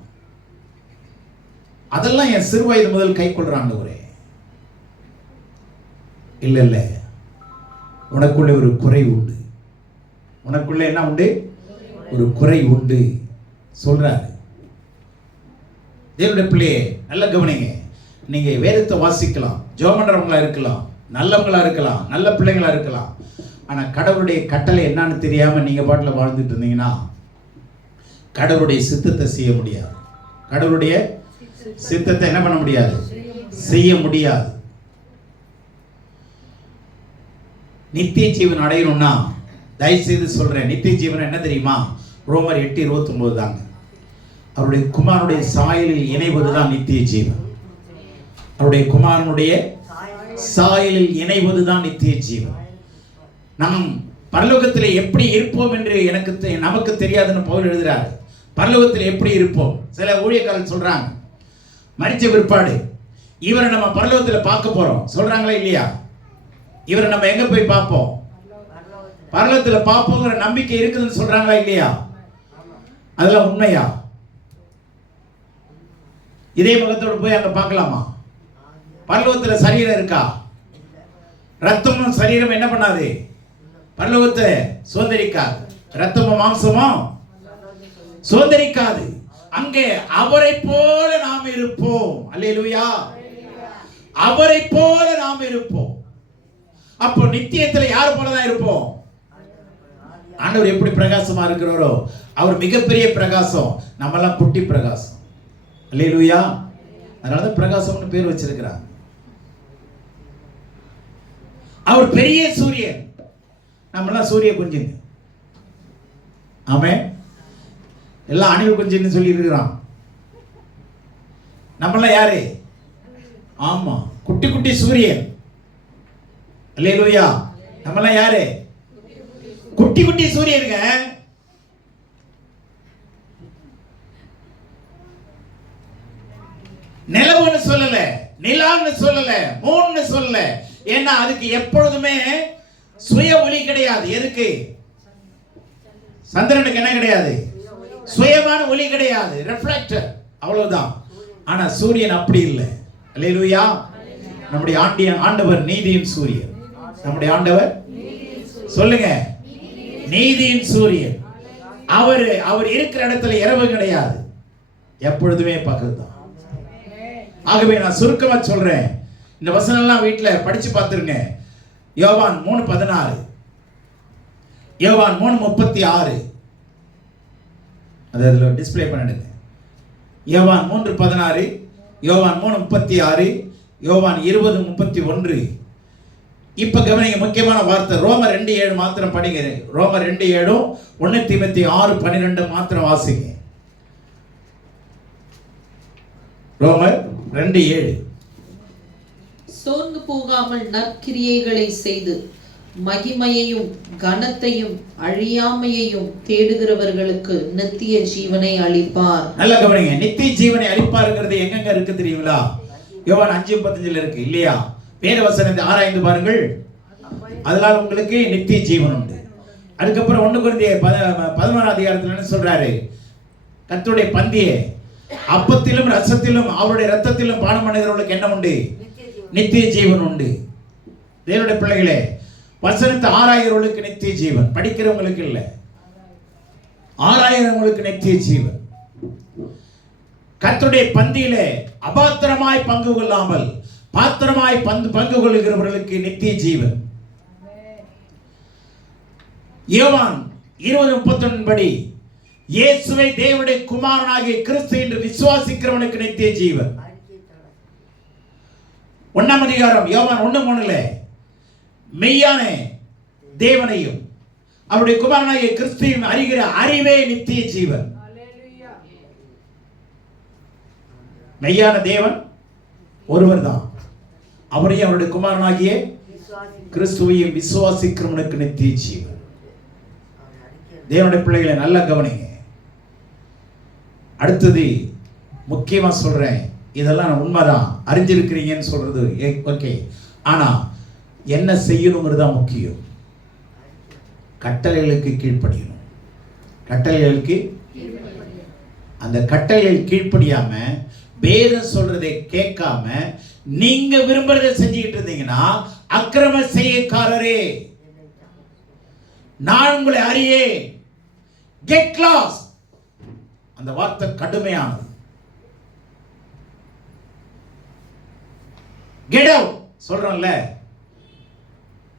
அதெல்லாம் என் சிறு வயது முதல் கை கொள்றான். இல்ல இல்ல, உனக்குள்ளே ஒரு குறை உண்டு. உனக்குள்ள என்ன உண்டு? ஒரு குறை உண்டு சொல்றாரு. தேவனுடைய பிள்ளையே, நல்ல கவனிங்க. நீங்க வேதத்தை வாசிக்கலாம், ஜெபம் பண்றவங்களா இருக்கலாம், நல்லவங்களா இருக்கலாம், நல்ல பிள்ளைங்களா இருக்கலாம். ஆனா கடவுளுடைய கட்டளை என்னன்னு தெரியாம நீங்க பாட்டுல வாழ்ந்துட்டு இருந்தீங்கன்னா கடவுளுடைய சித்தத்தை செய்ய முடியாது. கடவுளுடைய சித்தத்தை என்ன பண்ண முடியாது? செய்ய முடியாது. நித்திய ஜீவன் அடையணும்னா தயவு செய்து சொல்றேன், நித்திய ஜீவன் என்ன தெரியுமா? ரோமர் 8:29 தாங்க. அவருடைய குமாரனுடைய சாயலில் இணைவதுதான் நித்திய ஜீவன். அவருடைய குமாரனுடைய சாயலில் இணைவதுதான் நித்திய ஜீவன். நாம் பரலோகத்தில் எப்படி இருப்போம் என்று நமக்கு தெரியாதுன்னு பவுல் எழுதுறாரு. பரலோகத்தில் எப்படி இருப்போம்? சில ஊழியக்காரர்கள் சொல்றாங்க, மரிச்ச பிற்பாடு இவரை நம்ம பரலோகத்தில் பார்க்க போறோம் சொல்றாங்களா இல்லையா? இவரை நம்ம எங்க போய் பார்ப்போம்? பரலோகத்தில் பார்ப்போங்கிற நம்பிக்கை இருக்குதுன்னு சொல்றாங்களா இல்லையா? அதெல்லாம் உண்மையா? இதே முகத்தோடு போய் அங்க பார்க்கலாமா? பரலோகத்தில் சரீரம் இருக்கா? ரத்தமும் சரீரம் என்ன பண்ணாது? பரலோகத்தை சுதந்திரிக்காது. ரத்தமும் மாம்சமும் சுதந்திரிக்காது. அங்கே அவரை போல நாம் இருப்போம். அல்லேலூயா. அவரை போல நாம் இருப்போம். அப்போ நித்தியத்துல யார் போலதான் இருப்போம்? ஆண்டவர் எப்படி பிரகாசமா இருக்கிறாரோ அவர் மிகப்பெரிய பிரகாசம், நம்ம எல்லாம் குட்டி பிரகாசம். அல்லேலூயா. அதனாலதான் பிரகாசம்னு பேர் வச்சிருக்கிறாங்க. அவர் பெரிய சூரியன், நம்மளாம் சூரிய குஞ்சுங்க. ஆமென். எல்லாம் அணில் குஞ்சுன்னு சொல்லி இருக்கிறான். நம்மளாம் யாரு? ஆமா, குட்டி குட்டி சூரியன். அல்லேலூயா. நம்மளாம் யாரு? குட்டி குட்டி சூரியனுங்க. நிலவுன்னு சொல்லல, நிலான்னு சொல்லல, மூணுன்னு சொல்லல. ஏன்னா அதுக்கு எப்பொழுதுமே சுய ஒளி கிடையாது. எதுக்கு? சந்திரனுக்கு என்ன கிடையாது? சுயமான ஒளி கிடையாது, ரிஃப்ளெக்டர், அவ்வளவுதான். ஆனா சூரியன் அப்படி இல்லை. அல்லேலூயா. நம்முடைய ஆண்டவர் நீதியின் சூரியன். நம்முடைய ஆண்டவர் சொல்லுங்க, நீதியின் சூரியன். அவர் இருக்கிற இடத்துல இரவு கிடையாது, எப்பொழுதுமே பகல் தான். ஆகவே நான் சுருக்கமா சொல்றேன், இந்த வசனம்லாம் வீட்டில் படிச்சு பார்த்துருங்க. யோவான் 3:16, யோவான் 3:36, அதை அதில் டிஸ்பிளே பண்ணிடுங்க. யோவான் 3:16, யோவான் 3:36, யோவான் 20:31. இப்ப கவனிங்க, முக்கியமான வார்த்தை. ரோமர் 2:7 மாத்திரம் படிங்க. ரோமர் 2:7, 1 தீமோத்தேயு 6:12 மாத்திரம் வாசிங்க. ரோமர் 2:7. சோர்ந்து போகாமல் நற்கிரியைகளை செய்து மகிமையையும் கனத்தையும் அழியாமையையும் தேடுகிறவர்களுக்கு நித்திய ஜீவனை அளிப்பார். நல்ல கவனிங்க, நித்திய ஜீவனை அளிப்பார்ங்கிறது எங்கெங்க இருக்கு தெரியுங்களா? யோவான் 5:35 இருக்கு இல்லையா? வேத வசனத்தை ஆராய்ந்து பாருங்கள். அதனால உங்களுக்கு நித்திய ஜீவன் உண்டு. அதுக்கப்புறம் 1 கொரிந்தியர் 11 அதிகாரத்தில் என்ன சொல்றாரு? கர்த்தருடைய பந்தியை அப்பத்திலும் ரசத்திலும் அவருடைய ரத்தத்திலும் பானம் பண்ணுகிறவர்களுக்கு என்ன உண்டு? நித்திய ஜீவன் உண்டு. தேவனுடைய பிள்ளைகளே, வசனத்தை ஆராய்கிறவர்களுக்கு நித்திய ஜீவன், படிக்கிறவங்களுக்கு இல்லை, ஆராய்கிறவங்களுக்கு நித்திய ஜீவன். கர்த்தருடைய பந்தியிலே அபாத்திரமாய் பங்கு கொள்ளாமல் பாத்திரமாய் பங்கு கொள்கிறவர்களுக்கு நித்திய ஜீவன். யோவான் 20:31 படி இயேசுவை தேவனுடைய குமாரனாகிய கிறிஸ்து என்று விசுவாசிக்கிறவனுக்கு நித்திய ஜீவன். 1 அதிகாரம் யோவான் 1:3 மெய்யான தேவனையும் அவருடைய குமாரனாகிய கிறிஸ்துவையும் அறிகிற அறிவே நித்திய ஜீவன். மெய்யான தேவன் ஒருவர் தான். அவரையும் அவருடைய குமாரனாகிய கிறிஸ்துவையும் விசுவாசிக்கிறவனுக்கு நித்திய ஜீவன். தேவனுடைய பிள்ளைகளை நல்லா கவனிங்க. அடுத்தது முக்கியமா சொல்றேன், இதெல்லாம் உண்மைதான், அறிஞ்சிருக்கிறீங்கன்னு சொல்றது ஓகே. ஆனா என்ன செய்யணுங்கிறது தான் முக்கியம். கட்டளைகளுக்கு கீழ்ப்படியணும். கட்டளைகளுக்கு அந்த கட்டளைகள் கீழ்ப்படியாம வேதம் சொல்றதை கேட்காம நீங்க விரும்புறதை செஞ்சுக்கிட்டு இருந்தீங்கன்னா அக்கிரம செய்யக்காரரே, நான் உங்களை அறியேன். Get lost. அந்த வார்த்தை கடுமையானது. கெட் அவுட் சொல்றோம்ல.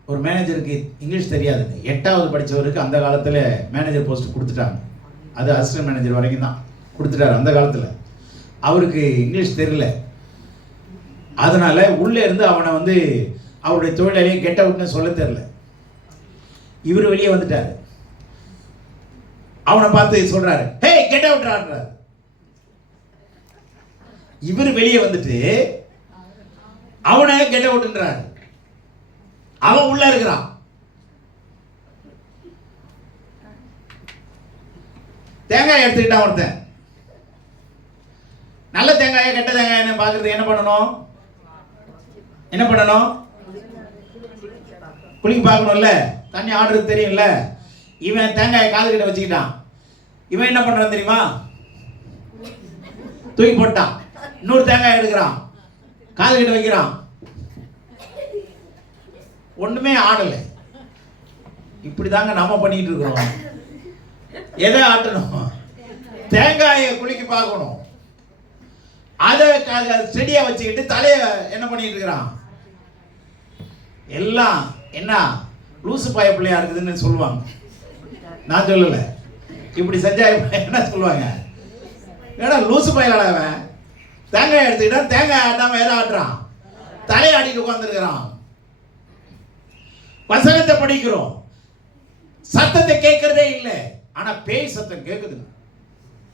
ஒரு மேனேஜருக்கு இங்கிலீஷ் தெரியாதுங்க. 8வது படிச்சவருக்கு அந்த காலத்துல மேனேஜர் போஸ்ட் கொடுத்துட்டாங்க. அது அசிஸ்டன்ட் மேனேஜர் வரைக்கும் தான் கொடுத்துட்டாரு அந்த காலத்துல. அவருக்கு இங்கிலீஷ் தெரியல. அதனால உள்ள இருந்து அவனை வந்து அவருடைய தொழிலாளியை கெட் அவுட்னு சொல்ல தெரியல. இவர் வெளியே வந்துட்டாரு. அவனை பார்த்து சொல்றாரு, ஹே கெட் அவுட். இவர் வெளியே வந்துட்டு அவனை கெட் அவுட்ன்றாரு. அவன் உள்ள இருக்கிறான். தேங்காய் எடுத்துக்கிட்டான் ஒருத்தன். நல்ல தேங்காயை கெட்ட தேங்காய் பார்க்கறது என்ன பண்ணணும்? என்ன பண்ணணும்? குளிக்க பார்க்கணும்ல, தண்ணி ஆடுறது தெரியும்ல. இவன் தேங்காயை காது கிட்ட வச்சுக்கிட்டான். இவன் என்ன பண்றான் தெரியுமா? தூக்கி போட்டான். இன்னொரு தேங்காய் எடுக்கிறான், காது கிட்ட வைக்கிறான். ஒண்ணுமே ஆடலை. இப்படிதாங்க நம்ம பண்ணிட்டு இருக்கிறோம். எதை ஆட்டணும்? தேங்காயை குளிக்க பார்க்கணும். அதை செடியா வச்சுக்கிட்டு தலைய என்ன பண்ணிட்டு இருக்கிறான்? எல்லாம் என்ன லூசு பாய பிள்ளையா இருக்குதுன்னு சொல்லுவாங்க. நான் சொல்லல. இப்படி செஞ்சா என்ன சொல்லுவாங்க? ஏடா லூசு பயலாடா அவன். தேங்காய் எடுத்துக்கிட்டா தேங்காய் ஆட்டாம எதை ஆட்டுறான்? தலையை ஆட்டிட்டு உட்கார்ந்துருக்கிறான். வசனத்தை படிக்கிறோம், சத்தத்தை கேட்கறதே இல்லை. ஆனா பேய் சத்தம் கேட்குது.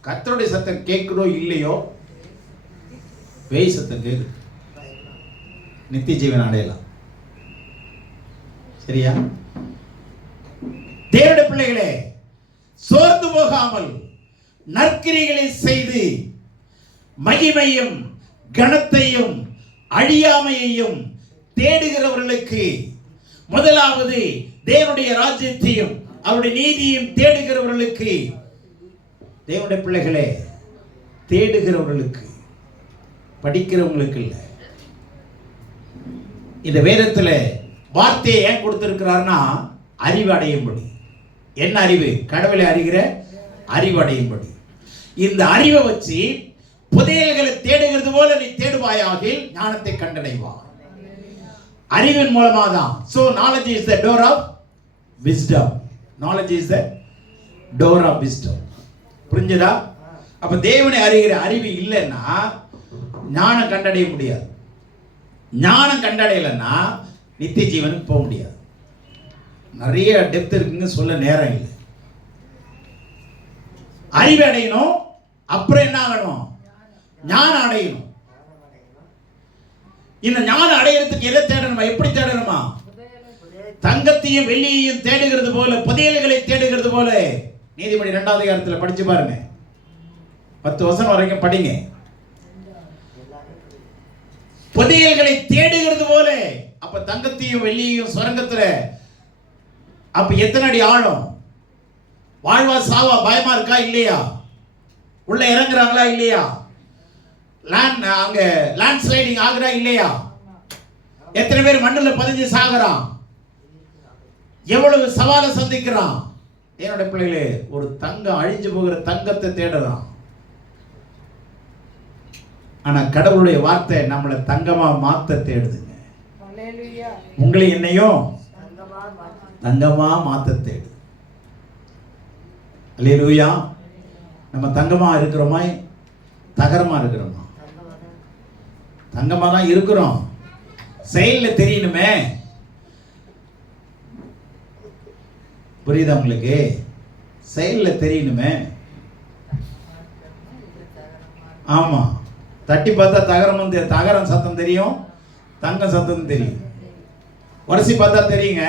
கர்த்தருடைய சத்தம் கேட்குதோ இல்லையோ, பேய் சத்தம் கேட்குது. நித்திய ஜீவன் அடையலாம். சரியா? தேவனுடைய பிள்ளைகளே, சோர்ந்து போகாமல் நற்கிரிகளை செய்து மகிமையும் கனத்தையும் அழியாமையையும் தேடுகிறவர்களுக்கு, முதலாவது தேவனுடைய ராஜ்யத்தையும் அவருடைய நீதியையும் தேடுகிறவர்களுக்கு, தேவனுடைய பிள்ளைகளே, தேடுகிறவர்களுக்கு, படிக்கிறவங்களுக்கு இல்லை. இந்த வேதத்தில் வார்த்தையை ஏன் கொடுத்திருக்கிறார்னா அறிவு அடையும்படி. என்ன அறிவு? கடவுளை அறிகிற அறிவு அடையும்படி. இந்த அறிவை வச்சு புதையல்களை தேடுகிறது போல நீ தேடுவாயாகில் ஞானத்தை கண்டடைவாய். அறிவின் மூலமா தான். So knowledge is the door of wisdom. Knowledge is the door of wisdom. புரிஞ்சதா? அப்ப தேவனை அறிகிற அறிவு இல்லைன்னா ஞானம் கண்டடைய முடியாது. ஞானம் கண்டடையலைன்னா நித்திய ஜீவனுக்கு போக முடியாது. நிறைய டெப்த் இருக்குன்னு சொல்ல நேரம் இல்லை. அறிவு அடையணும், அப்புறம் என்ன ஆகணும்? ஞானம் அடையணும். இந்த ஞானம் அடையறதுக்கு எதை தேடணுமா? எப்படி தேடணுமா? தங்கத்தையும் வெள்ளியையும் தேடுகிறது போல, புதையல்களை தேடுகிறது போல. நீதிமொழி 2வது அதிகாரத்தில் படிச்சு பாருங்க, 10 வசனம் வரைக்கும் படிங்க. புதையல்களை தேடுகிறது போல. அப்ப தங்கத்தையும் வெள்ளியையும் சுரங்கத்துல அப்ப எத்தனை அடி ஆழம்? வாழ்வா சாவா? பயமா இருக்கா இல்லையா? உள்ள இறங்குறாங்களா இல்லையா? அங்க லேண்ட் ஸ்லைடிங் ஆகுறா இல்லையா? எத்தனை பேர் மண்ணுல பதிஞ்சு சாகுறான்? எவ்வளவு சவாலை சந்திக்கிறான்? என்னோட பிள்ளைகளே, ஒரு தங்கம் அழிஞ்சு போகிற தங்கத்தை தேடுறான். ஆனா கடவுளுடைய வார்த்தை நம்மளை தங்கமா மாத்த தேடுதுங்க. உங்களை என்னையும் தங்கமா மாத்த தேடுது. அல்லேலூயா. நம்ம தங்கமா இருக்கிறோமா? தகரமா இருக்கிறோமா? தங்கமா தான் இருக்கிறோம். செயல்ல தெரியணுமே. புரியுதா உங்களுக்கு? செயல்ல தெரியணுமே. ஆமா, தட்டி பார்த்தா தகரம் தகரம் சத்தம் தெரியும், தங்கம் சத்தம் தெரியும். உரசி பார்த்தா தெரியுங்க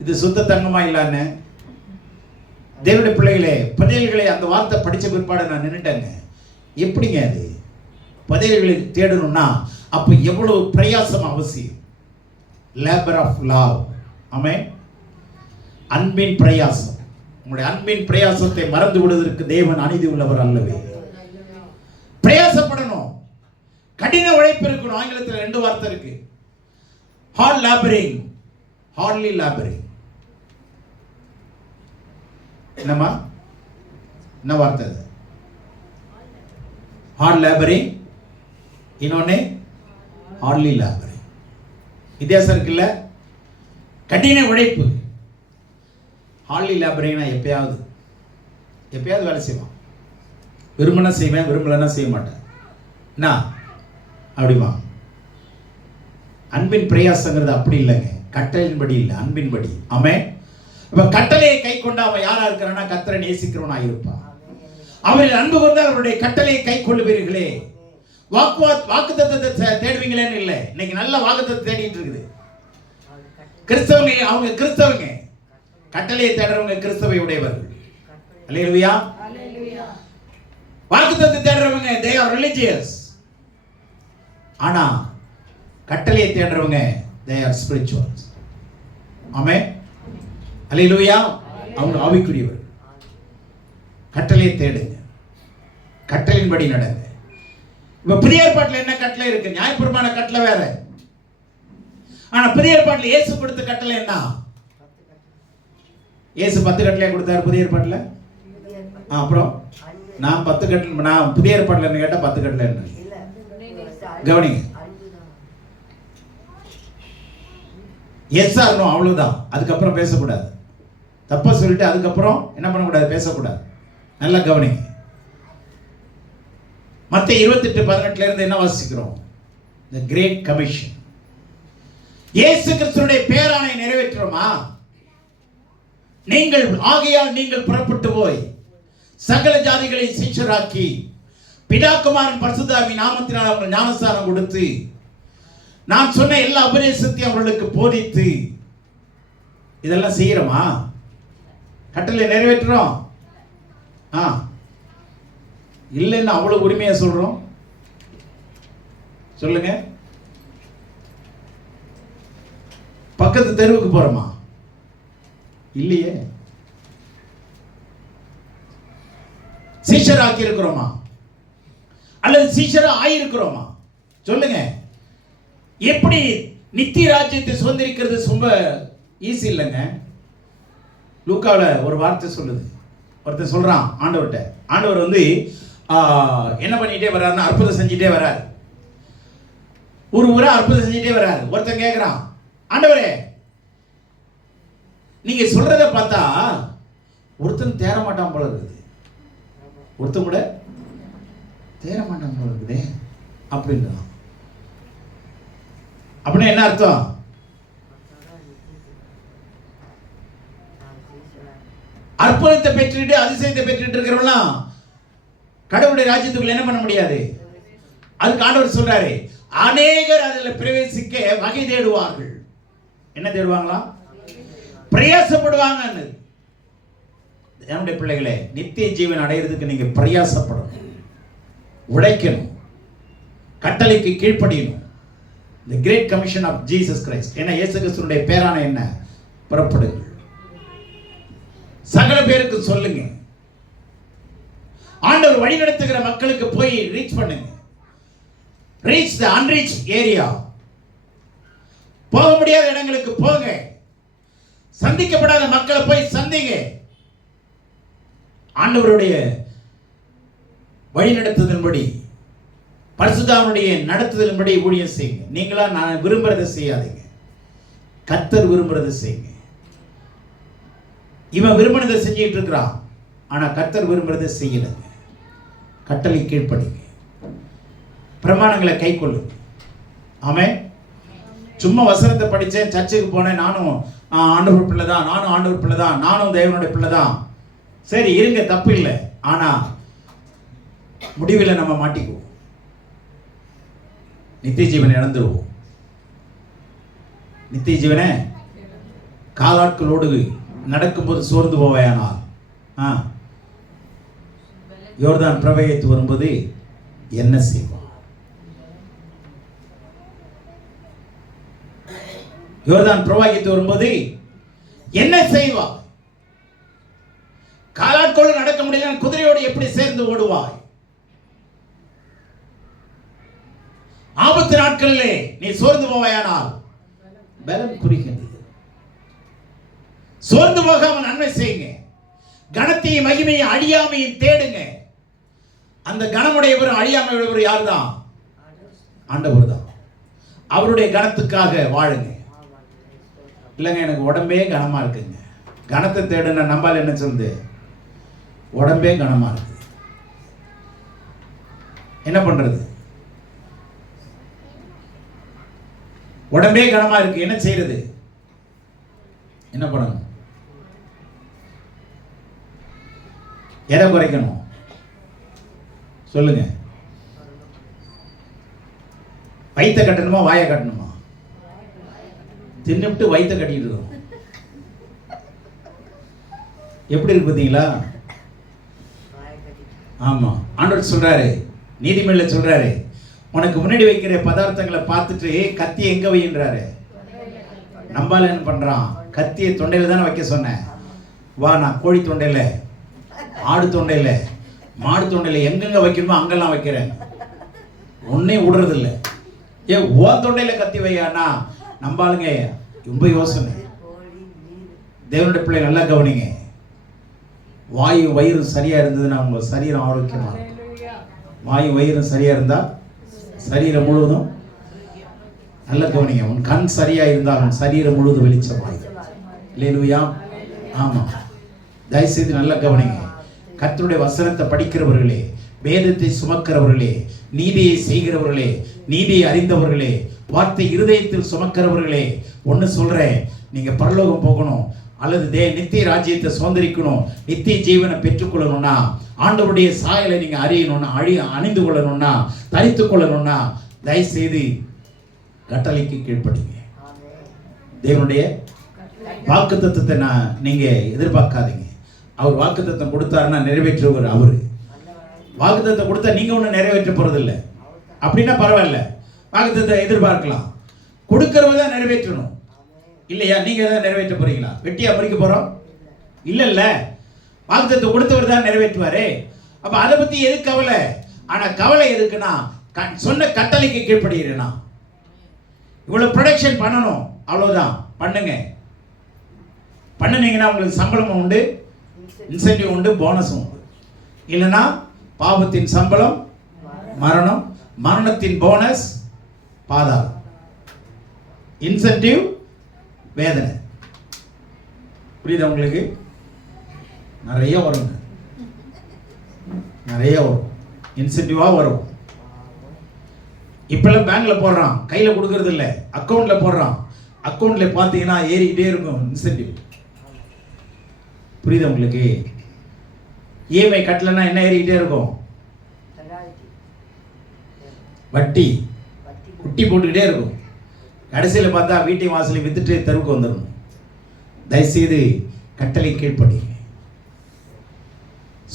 இது சுத்த தங்கமா இல்லான்னு. தேவனுடைய பிள்ளைகளே, புதையல்களை அந்த வார்த்தை படிச்ச பிற்பாடு நான் நின்னுட்டேங்க. எப்படிங்க அது புதையல்களை தேடணும்னா அப்ப எவ்வளவு பிரயாசம் அவசியம். Labour of love. ஆமென். அன்பின் பிரயாசம். உங்களுடைய அன்பின் பிரயாசத்தை மறந்து விடுவதற்கு தேவன் அநீதி உள்ளவர் அல்லவே. பிரயாசப்படணும், கடின உழைப்பு இருக்கணும். ஆங்கிலத்தில் 2 வார்த்தை இருக்கு, ஹார்ட் லேபரிங், ஹார்ட்லி லேபரிங். என்னம்மா, என்ன வார்த்தை அது? ஹார்ட் லேபரிங், இன்னொன்னு ஹார்ட்லி லேபரிங். வித்தியாசம் இருக்குல்ல? கடின உழைப்பு. ஹார்ட்லி லேபரிங்னா எப்பயாவது வேலை செய்வான். விரும்பினா செய்வேன், விரும்பலன்னா செய்ய மாட்டேன். என்ன அப்படிமா? அன்பின் பிரயாசங்கிறது அப்படி இல்லைங்க. கட்டளையின்படி இல்லை, அன்பின்படி. ஆமென். இப்ப கட்டளையை கை கொண்டு அவன் யாரா இருக்கிறான்னா கர்த்தரை நேசிக்கிறவனா இருப்பான். அவரில் அன்பு கொண்டு அவருடைய கட்டளையை கை கொள்ளுவீர்களே. வாக்குத்தத்தத்தை தேடுவீங்களேன்னு இல்லை. இன்னைக்கு நல்ல வாக்குத்தத்தை தேடிட்டு இருக்குது கிறிஸ்தவங்க. அவங்க கிறிஸ்தவங்க, கட்டளையை தேடுறவங்க கிறிஸ்தவை உடையவர்கள். அல்லேலூயா. வாக்குத்தத்தத்தை தேடுறவங்க they are religious. ஆனா கட்டளையை தேடுறவங்க they are spirituals. ஆமென். அல்லேலூயா. அவங்க ஆவிக்குரியவர். கட்டளையை தேடுங்க, கட்டளையின்படி நடங்க. இப்ப புதிய ஏற்பாட்டில் என்ன கட்டளை இருக்கு? நியாயப்பிரமாண கட்டளை வேற. ஆனா புதிய ஏற்பாட்டில் இயேசு கொடுத்த கட்டளை என்ன? இயேசு 10 கட்டளை கொடுத்தாரு புதிய ஏற்பாட்டில். அப்புறம் நான் 10 கட்டளை, நான் புதிய ஏற்பாட்டில் என்ன கேட்டா 10 கட்டளை என்ன? கவனிங்க. எஸ் ஆர் நோ, அவ்வளவுதான். அதுக்கப்புறம் பேசக்கூடாது. தப்பா சொல்லிட்டு அதுக்கப்புறம் என்ன பண்ணக்கூடாது? பேசக்கூடாது. நல்லா கவனிங்க. மத்தேயு 28:18 இருந்து என்ன வாசிக்கிறோம்? The Great Commission. இயேசு கிறிஸ்துவினுடைய பேராணை நிறைவேற்றுறோமா? நீங்கள் ஆகையால் நீங்கள் புறப்பட்டு போய் சகல ஜாதிகளை சீஷராக்கி பிதாகுமாரன் பரிசுத்தாவின் நாமத்தினால் அவர்கள் ஞானஸ்நானம் கொடுத்து நான் சொன்ன எல்லா உபதேசத்தையும் அவர்களுக்கு போதித்து, இதெல்லாம் செய்யறோமா? கட்டளை நிறைவேற்றுறோம்? இல்லைன்னு அவ்வளவு உரிமையா சொல்றோம்? சொல்லுங்க. பக்கத்து தெருவுக்கு போறோமா? இல்லையே. சீஷராக்கி இருக்கிறோமா? அல்லது சீஷரா ஆயிருக்கிறோமா? சொல்லுங்க. எப்படி நித்திய ராஜ்யத்தை சுதந்திரிக்கிறது ரொம்ப ஈஸி இல்லைங்க. லூக்காவில் ஒரு வார்த்தை சொல்லுது. ஒருத்தர் சொல்றான் ஆண்டவர்கிட்ட. ஆண்டவர் வந்து என்ன பண்ணிட்டே வர்றாருன்னா அற்புதம் செஞ்சுட்டே வர்றாரு. ஊரா அற்புதம் செஞ்சுட்டே வர்றாரு. ஒருத்தன் கேட்கிறான், ஆண்டவரே நீங்க சொல்றத பார்த்தா ஒருத்தன் தேர மாட்டான் போல இருக்குது. ஒருத்தன் கூட தேர மாட்டான் போல இருக்குதே அப்படின்றான். அப்படின்னா என்ன அர்த்தம்? அற்புதத்தை பெற்றுட்டு அதிசயத்தை பெற்றுட்டு இருக்கிறவங்களாம் கடவுளுடைய ராஜ்யத்துக்குள்ள என்ன பண்ண முடியாது. அதுக்கு ஆண்டவர் சொல்றாரு, அநேகர் அதில் பிரவேசிக்க வகை தேடுவார்கள். என்ன தேடுவாங்களா? பிரயாசப்படுவாங்க. என்னுடைய பிள்ளைகளே, நித்திய ஜீவன் அடையிறதுக்கு நீங்க பிரயாசப்படணும், உழைக்கணும், கட்டளைக்கு கீழ்ப்படியணும். The Great Commission of Jesus Christ. என்ன இயேசு கிறிஸ்துவினுடைய பேரான என்ன? புறப்படுங்கள், சகல பேருக்கு சொல்லுங்க. ஆண்டவர் வழி நடத்துகிற மக்களுக்கு போய் ரீச் பண்ணுங்க. Reach the unreach area. போக முடியாத இடங்களுக்கு போங்க. சந்திக்கப்படாத மக்களை போய் சந்திங்க. ஆண்டவருடைய வழி நடத்துதலின்படி, பரிசுத்தாவினுடைய நடத்துதலின்படி ஊழியம் செய்யுங்க. நீங்களா நான் விரும்புறதை செய்யாதீங்க, கர்த்தர் விரும்புறதை செய்யுங்க. இவன் விரும்பினதை செஞ்சிட்டு இருக்கிறான், ஆனா கர்த்தர் விரும்புறதை செய்யலைங்க. கட்டளை கீழ்ப்படிங்க, பிரமாணங்களை கை கொள்ளுங்க. ஆமென். சும்மா வசனத்தை படிச்சேன், சர்ச்சுக்கு போனேன், நானும் ஆண்டவர் பிள்ளை தான், நானும் ஆண்டவர் பிள்ளை தான், நானும் தேவனுடைய பிள்ளை தான். சரி இருங்க, தப்பு இல்லை. ஆனா முடிவில் நம்ம மாட்டிக்குவோம், நித்திய ஜீவனை இழந்துருவோம். நித்திய ஜீவனை காலாட்களோடு நடக்கும்போது சோர்ந்து போவேயானால் யோர்தான் பிரவேசித்து வரும்போது என்ன செய்வான்? யோர்தான் பிரவாகித்து வரும்போது என்ன செய்வாய்? காலாட்கோடு நடக்க முடியல, குதிரையோடு எப்படி சேர்ந்து ஓடுவாய்? ஆபத்து நாட்களிலே நீ சோர்ந்து போவாயானால் பலம் குறிக்கின்றது. சோர்ந்து போகாமல் நன்மை செய்யுங்க. கனத்தையும் மகிமையும் அழியாமையும் தேடுங்க. அந்த கனமுடையவர் அழியாமையுடையவர் யார் தான்? ஆண்டவர் தான். அவருடைய கனத்துக்காக வாழுங்க. இல்லைங்க எனக்கு உடம்பே கனமா இருக்குங்க, கனத்தை தேடுன நம்பால் என்ன சொல்லுது? உடம்பே கனமா இருக்கு, என்ன பண்றது? உடம்பே கனமா இருக்கு, என்ன செய்யறது? என்ன பண்ணணும்? எதை குறைக்கணும் சொல்லுங்க? வயிற்ற கட்டணுமா வாயை கட்டணுமா? தின்னுட்டு வயிற்ற கட்டிட்டு இருக்கோம். எப்படி இருக்கு பார்த்தீங்களா? ஆமா, ஆண்டவர் சொல்றாரு, நீதிமொழியில சொல்றாரு, உனக்கு முன்னாடி வைக்கிற பதார்த்தங்களை பார்த்துட்டு கத்தி எங்க வைன்றாரு. நம்பால என்ன பண்றான்? கத்தியை தொண்டையில தானே வைக்க சொன்னேன். வா, நான் கோழி தொண்டையில, ஆடு தொண்டையில, மாடு தொண்டையில எங்கெங்க வைக்கணுமோ அங்கெல்லாம் வைக்கிறேன், ஒன்னையும் விடுறது இல்லை. ஏன் ஓ தொண்டையில கத்தி வையானா? நம்பாளுங்க ரொம்ப யோசனை. தேவனுடைய பிள்ளை நல்லா கவனிங்க. வாயு வயிறு சரியா இருந்ததுன்னா உங்க சரீரம் ஆரோக்கியமா இருக்கும். வாயு வயிறு சரியா இருந்தா சரீரம் முழுவதும் நல்ல கவனிங்க. உன் கண் சரியா இருந்தாலும் சரீரம் முழுவதும் வெளிச்சமாய். அல்லேலூயா. ஆமா, தயவுசெய்து நல்ல கவனிங்க. கர்த்தருடைய வசனத்தை படிக்கிறவர்களே, வேதத்தை சுமக்கிறவர்களே, நீதியை செய்கிறவர்களே, நீதியை அறிந்தவர்களே, வார்த்தை இருதயத்தில் சுமக்கிறவர்களே, ஒன்னு சொல்றேன், நீங்க பரலோகம் போகணும் அல்லது நித்திய ராஜ்யத்தை சுதந்திரிக்கணும், நித்திய ஜீவனை பெற்றுக்கொள்ளணும்னா, ஆண்டவருடைய சாயலை நீங்க அறியணும்னா, அணிந்து கொள்ளணும்னா, தரித்து கொள்ளணும்னா, தயவு செய்து கட்டளைக்கு கீழ்ப்படிங்க. தேவனுடைய வாக்குத்தத்தத்தை நீங்க எதிர்பார்க்காதீங்க. அவர் வாக்குத்தத்தம் கொடுத்தாருன்னா நிறைவேற்றுவர். அவரு வாக்குத்தத்தை கொடுத்தா நீங்க ஒண்ணு நிறைவேற்ற போறது இல்லை. அப்படின்னா பரவாயில்ல, வாக்குத்தத்தை எதிர்பார்க்கலாம். கொடுக்கறவங்க தான் நிறைவேற்றணும் இல்லையா? நீங்க எதாவது நிறைவேற்ற போறீங்களா? வெட்டியா பறிக்க போறோம் இல்ல இல்ல, வாக்குத்தத்தை கொடுத்தவர் தான் நிறைவேற்றுவாரு. அப்ப அதை பத்தி எது கவலை? ஆனா கவலை எதுக்குன்னா, சொன்ன கட்டளைக்கு கீழ்ப்படுகிறேனா, இவ்வளவு ப்ரொடக்ஷன் பண்ணணும், அவ்வளவுதான் பண்ணுங்க. பண்ணுனீங்கன்னா உங்களுக்கு சம்பளமும் உண்டு, இன்சென்டிவ் உண்டு, போனஸும் உண்டு. இல்லைன்னா பாவத்தின் சம்பளம் மரணம், மரணத்தின் போனஸ் பாதாளம், இன்சென்டிவ் வேதனை. புரியுதா உங்களுக்கு? நிறைய வருங்க. நிறைய வரும், இன்சென்டிவாக வரும். இப்பெல்லாம் பேங்க்கில் போடுறான், கையில் கொடுக்கறது இல்லை, அக்கௌண்ட்டில் போடுறான். அக்கௌண்ட்டில் பார்த்தீங்கன்னா ஏறிக்கிட்டே இருக்கும் இன்சென்டிவ். புரியுது உங்களுக்கு? இஎம்ஐ கட்டலைன்னா என்ன ஏறிக்கிட்டே இருக்கும்? வட்டி குட்டி போட்டுக்கிட்டே இருக்கும். கடைசியில் பார்த்தா வீட்டை வாசலை வித்துட்டு தெருவுக்கு வந்துடணும். தயவுசெய்து கட்டளை கீழ்ப்படிங்க.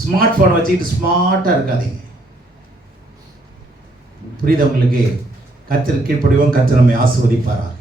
ஸ்மார்ட் ஃபோனை வச்சுக்கிட்டு ஸ்மார்ட்டாக இருக்காதீங்க. புரியுது உங்களுக்கு? கர்த்தர் கீழ்ப்படிவோம். கர்த்தர் நம்மை ஆசீர்வதிப்பாராக.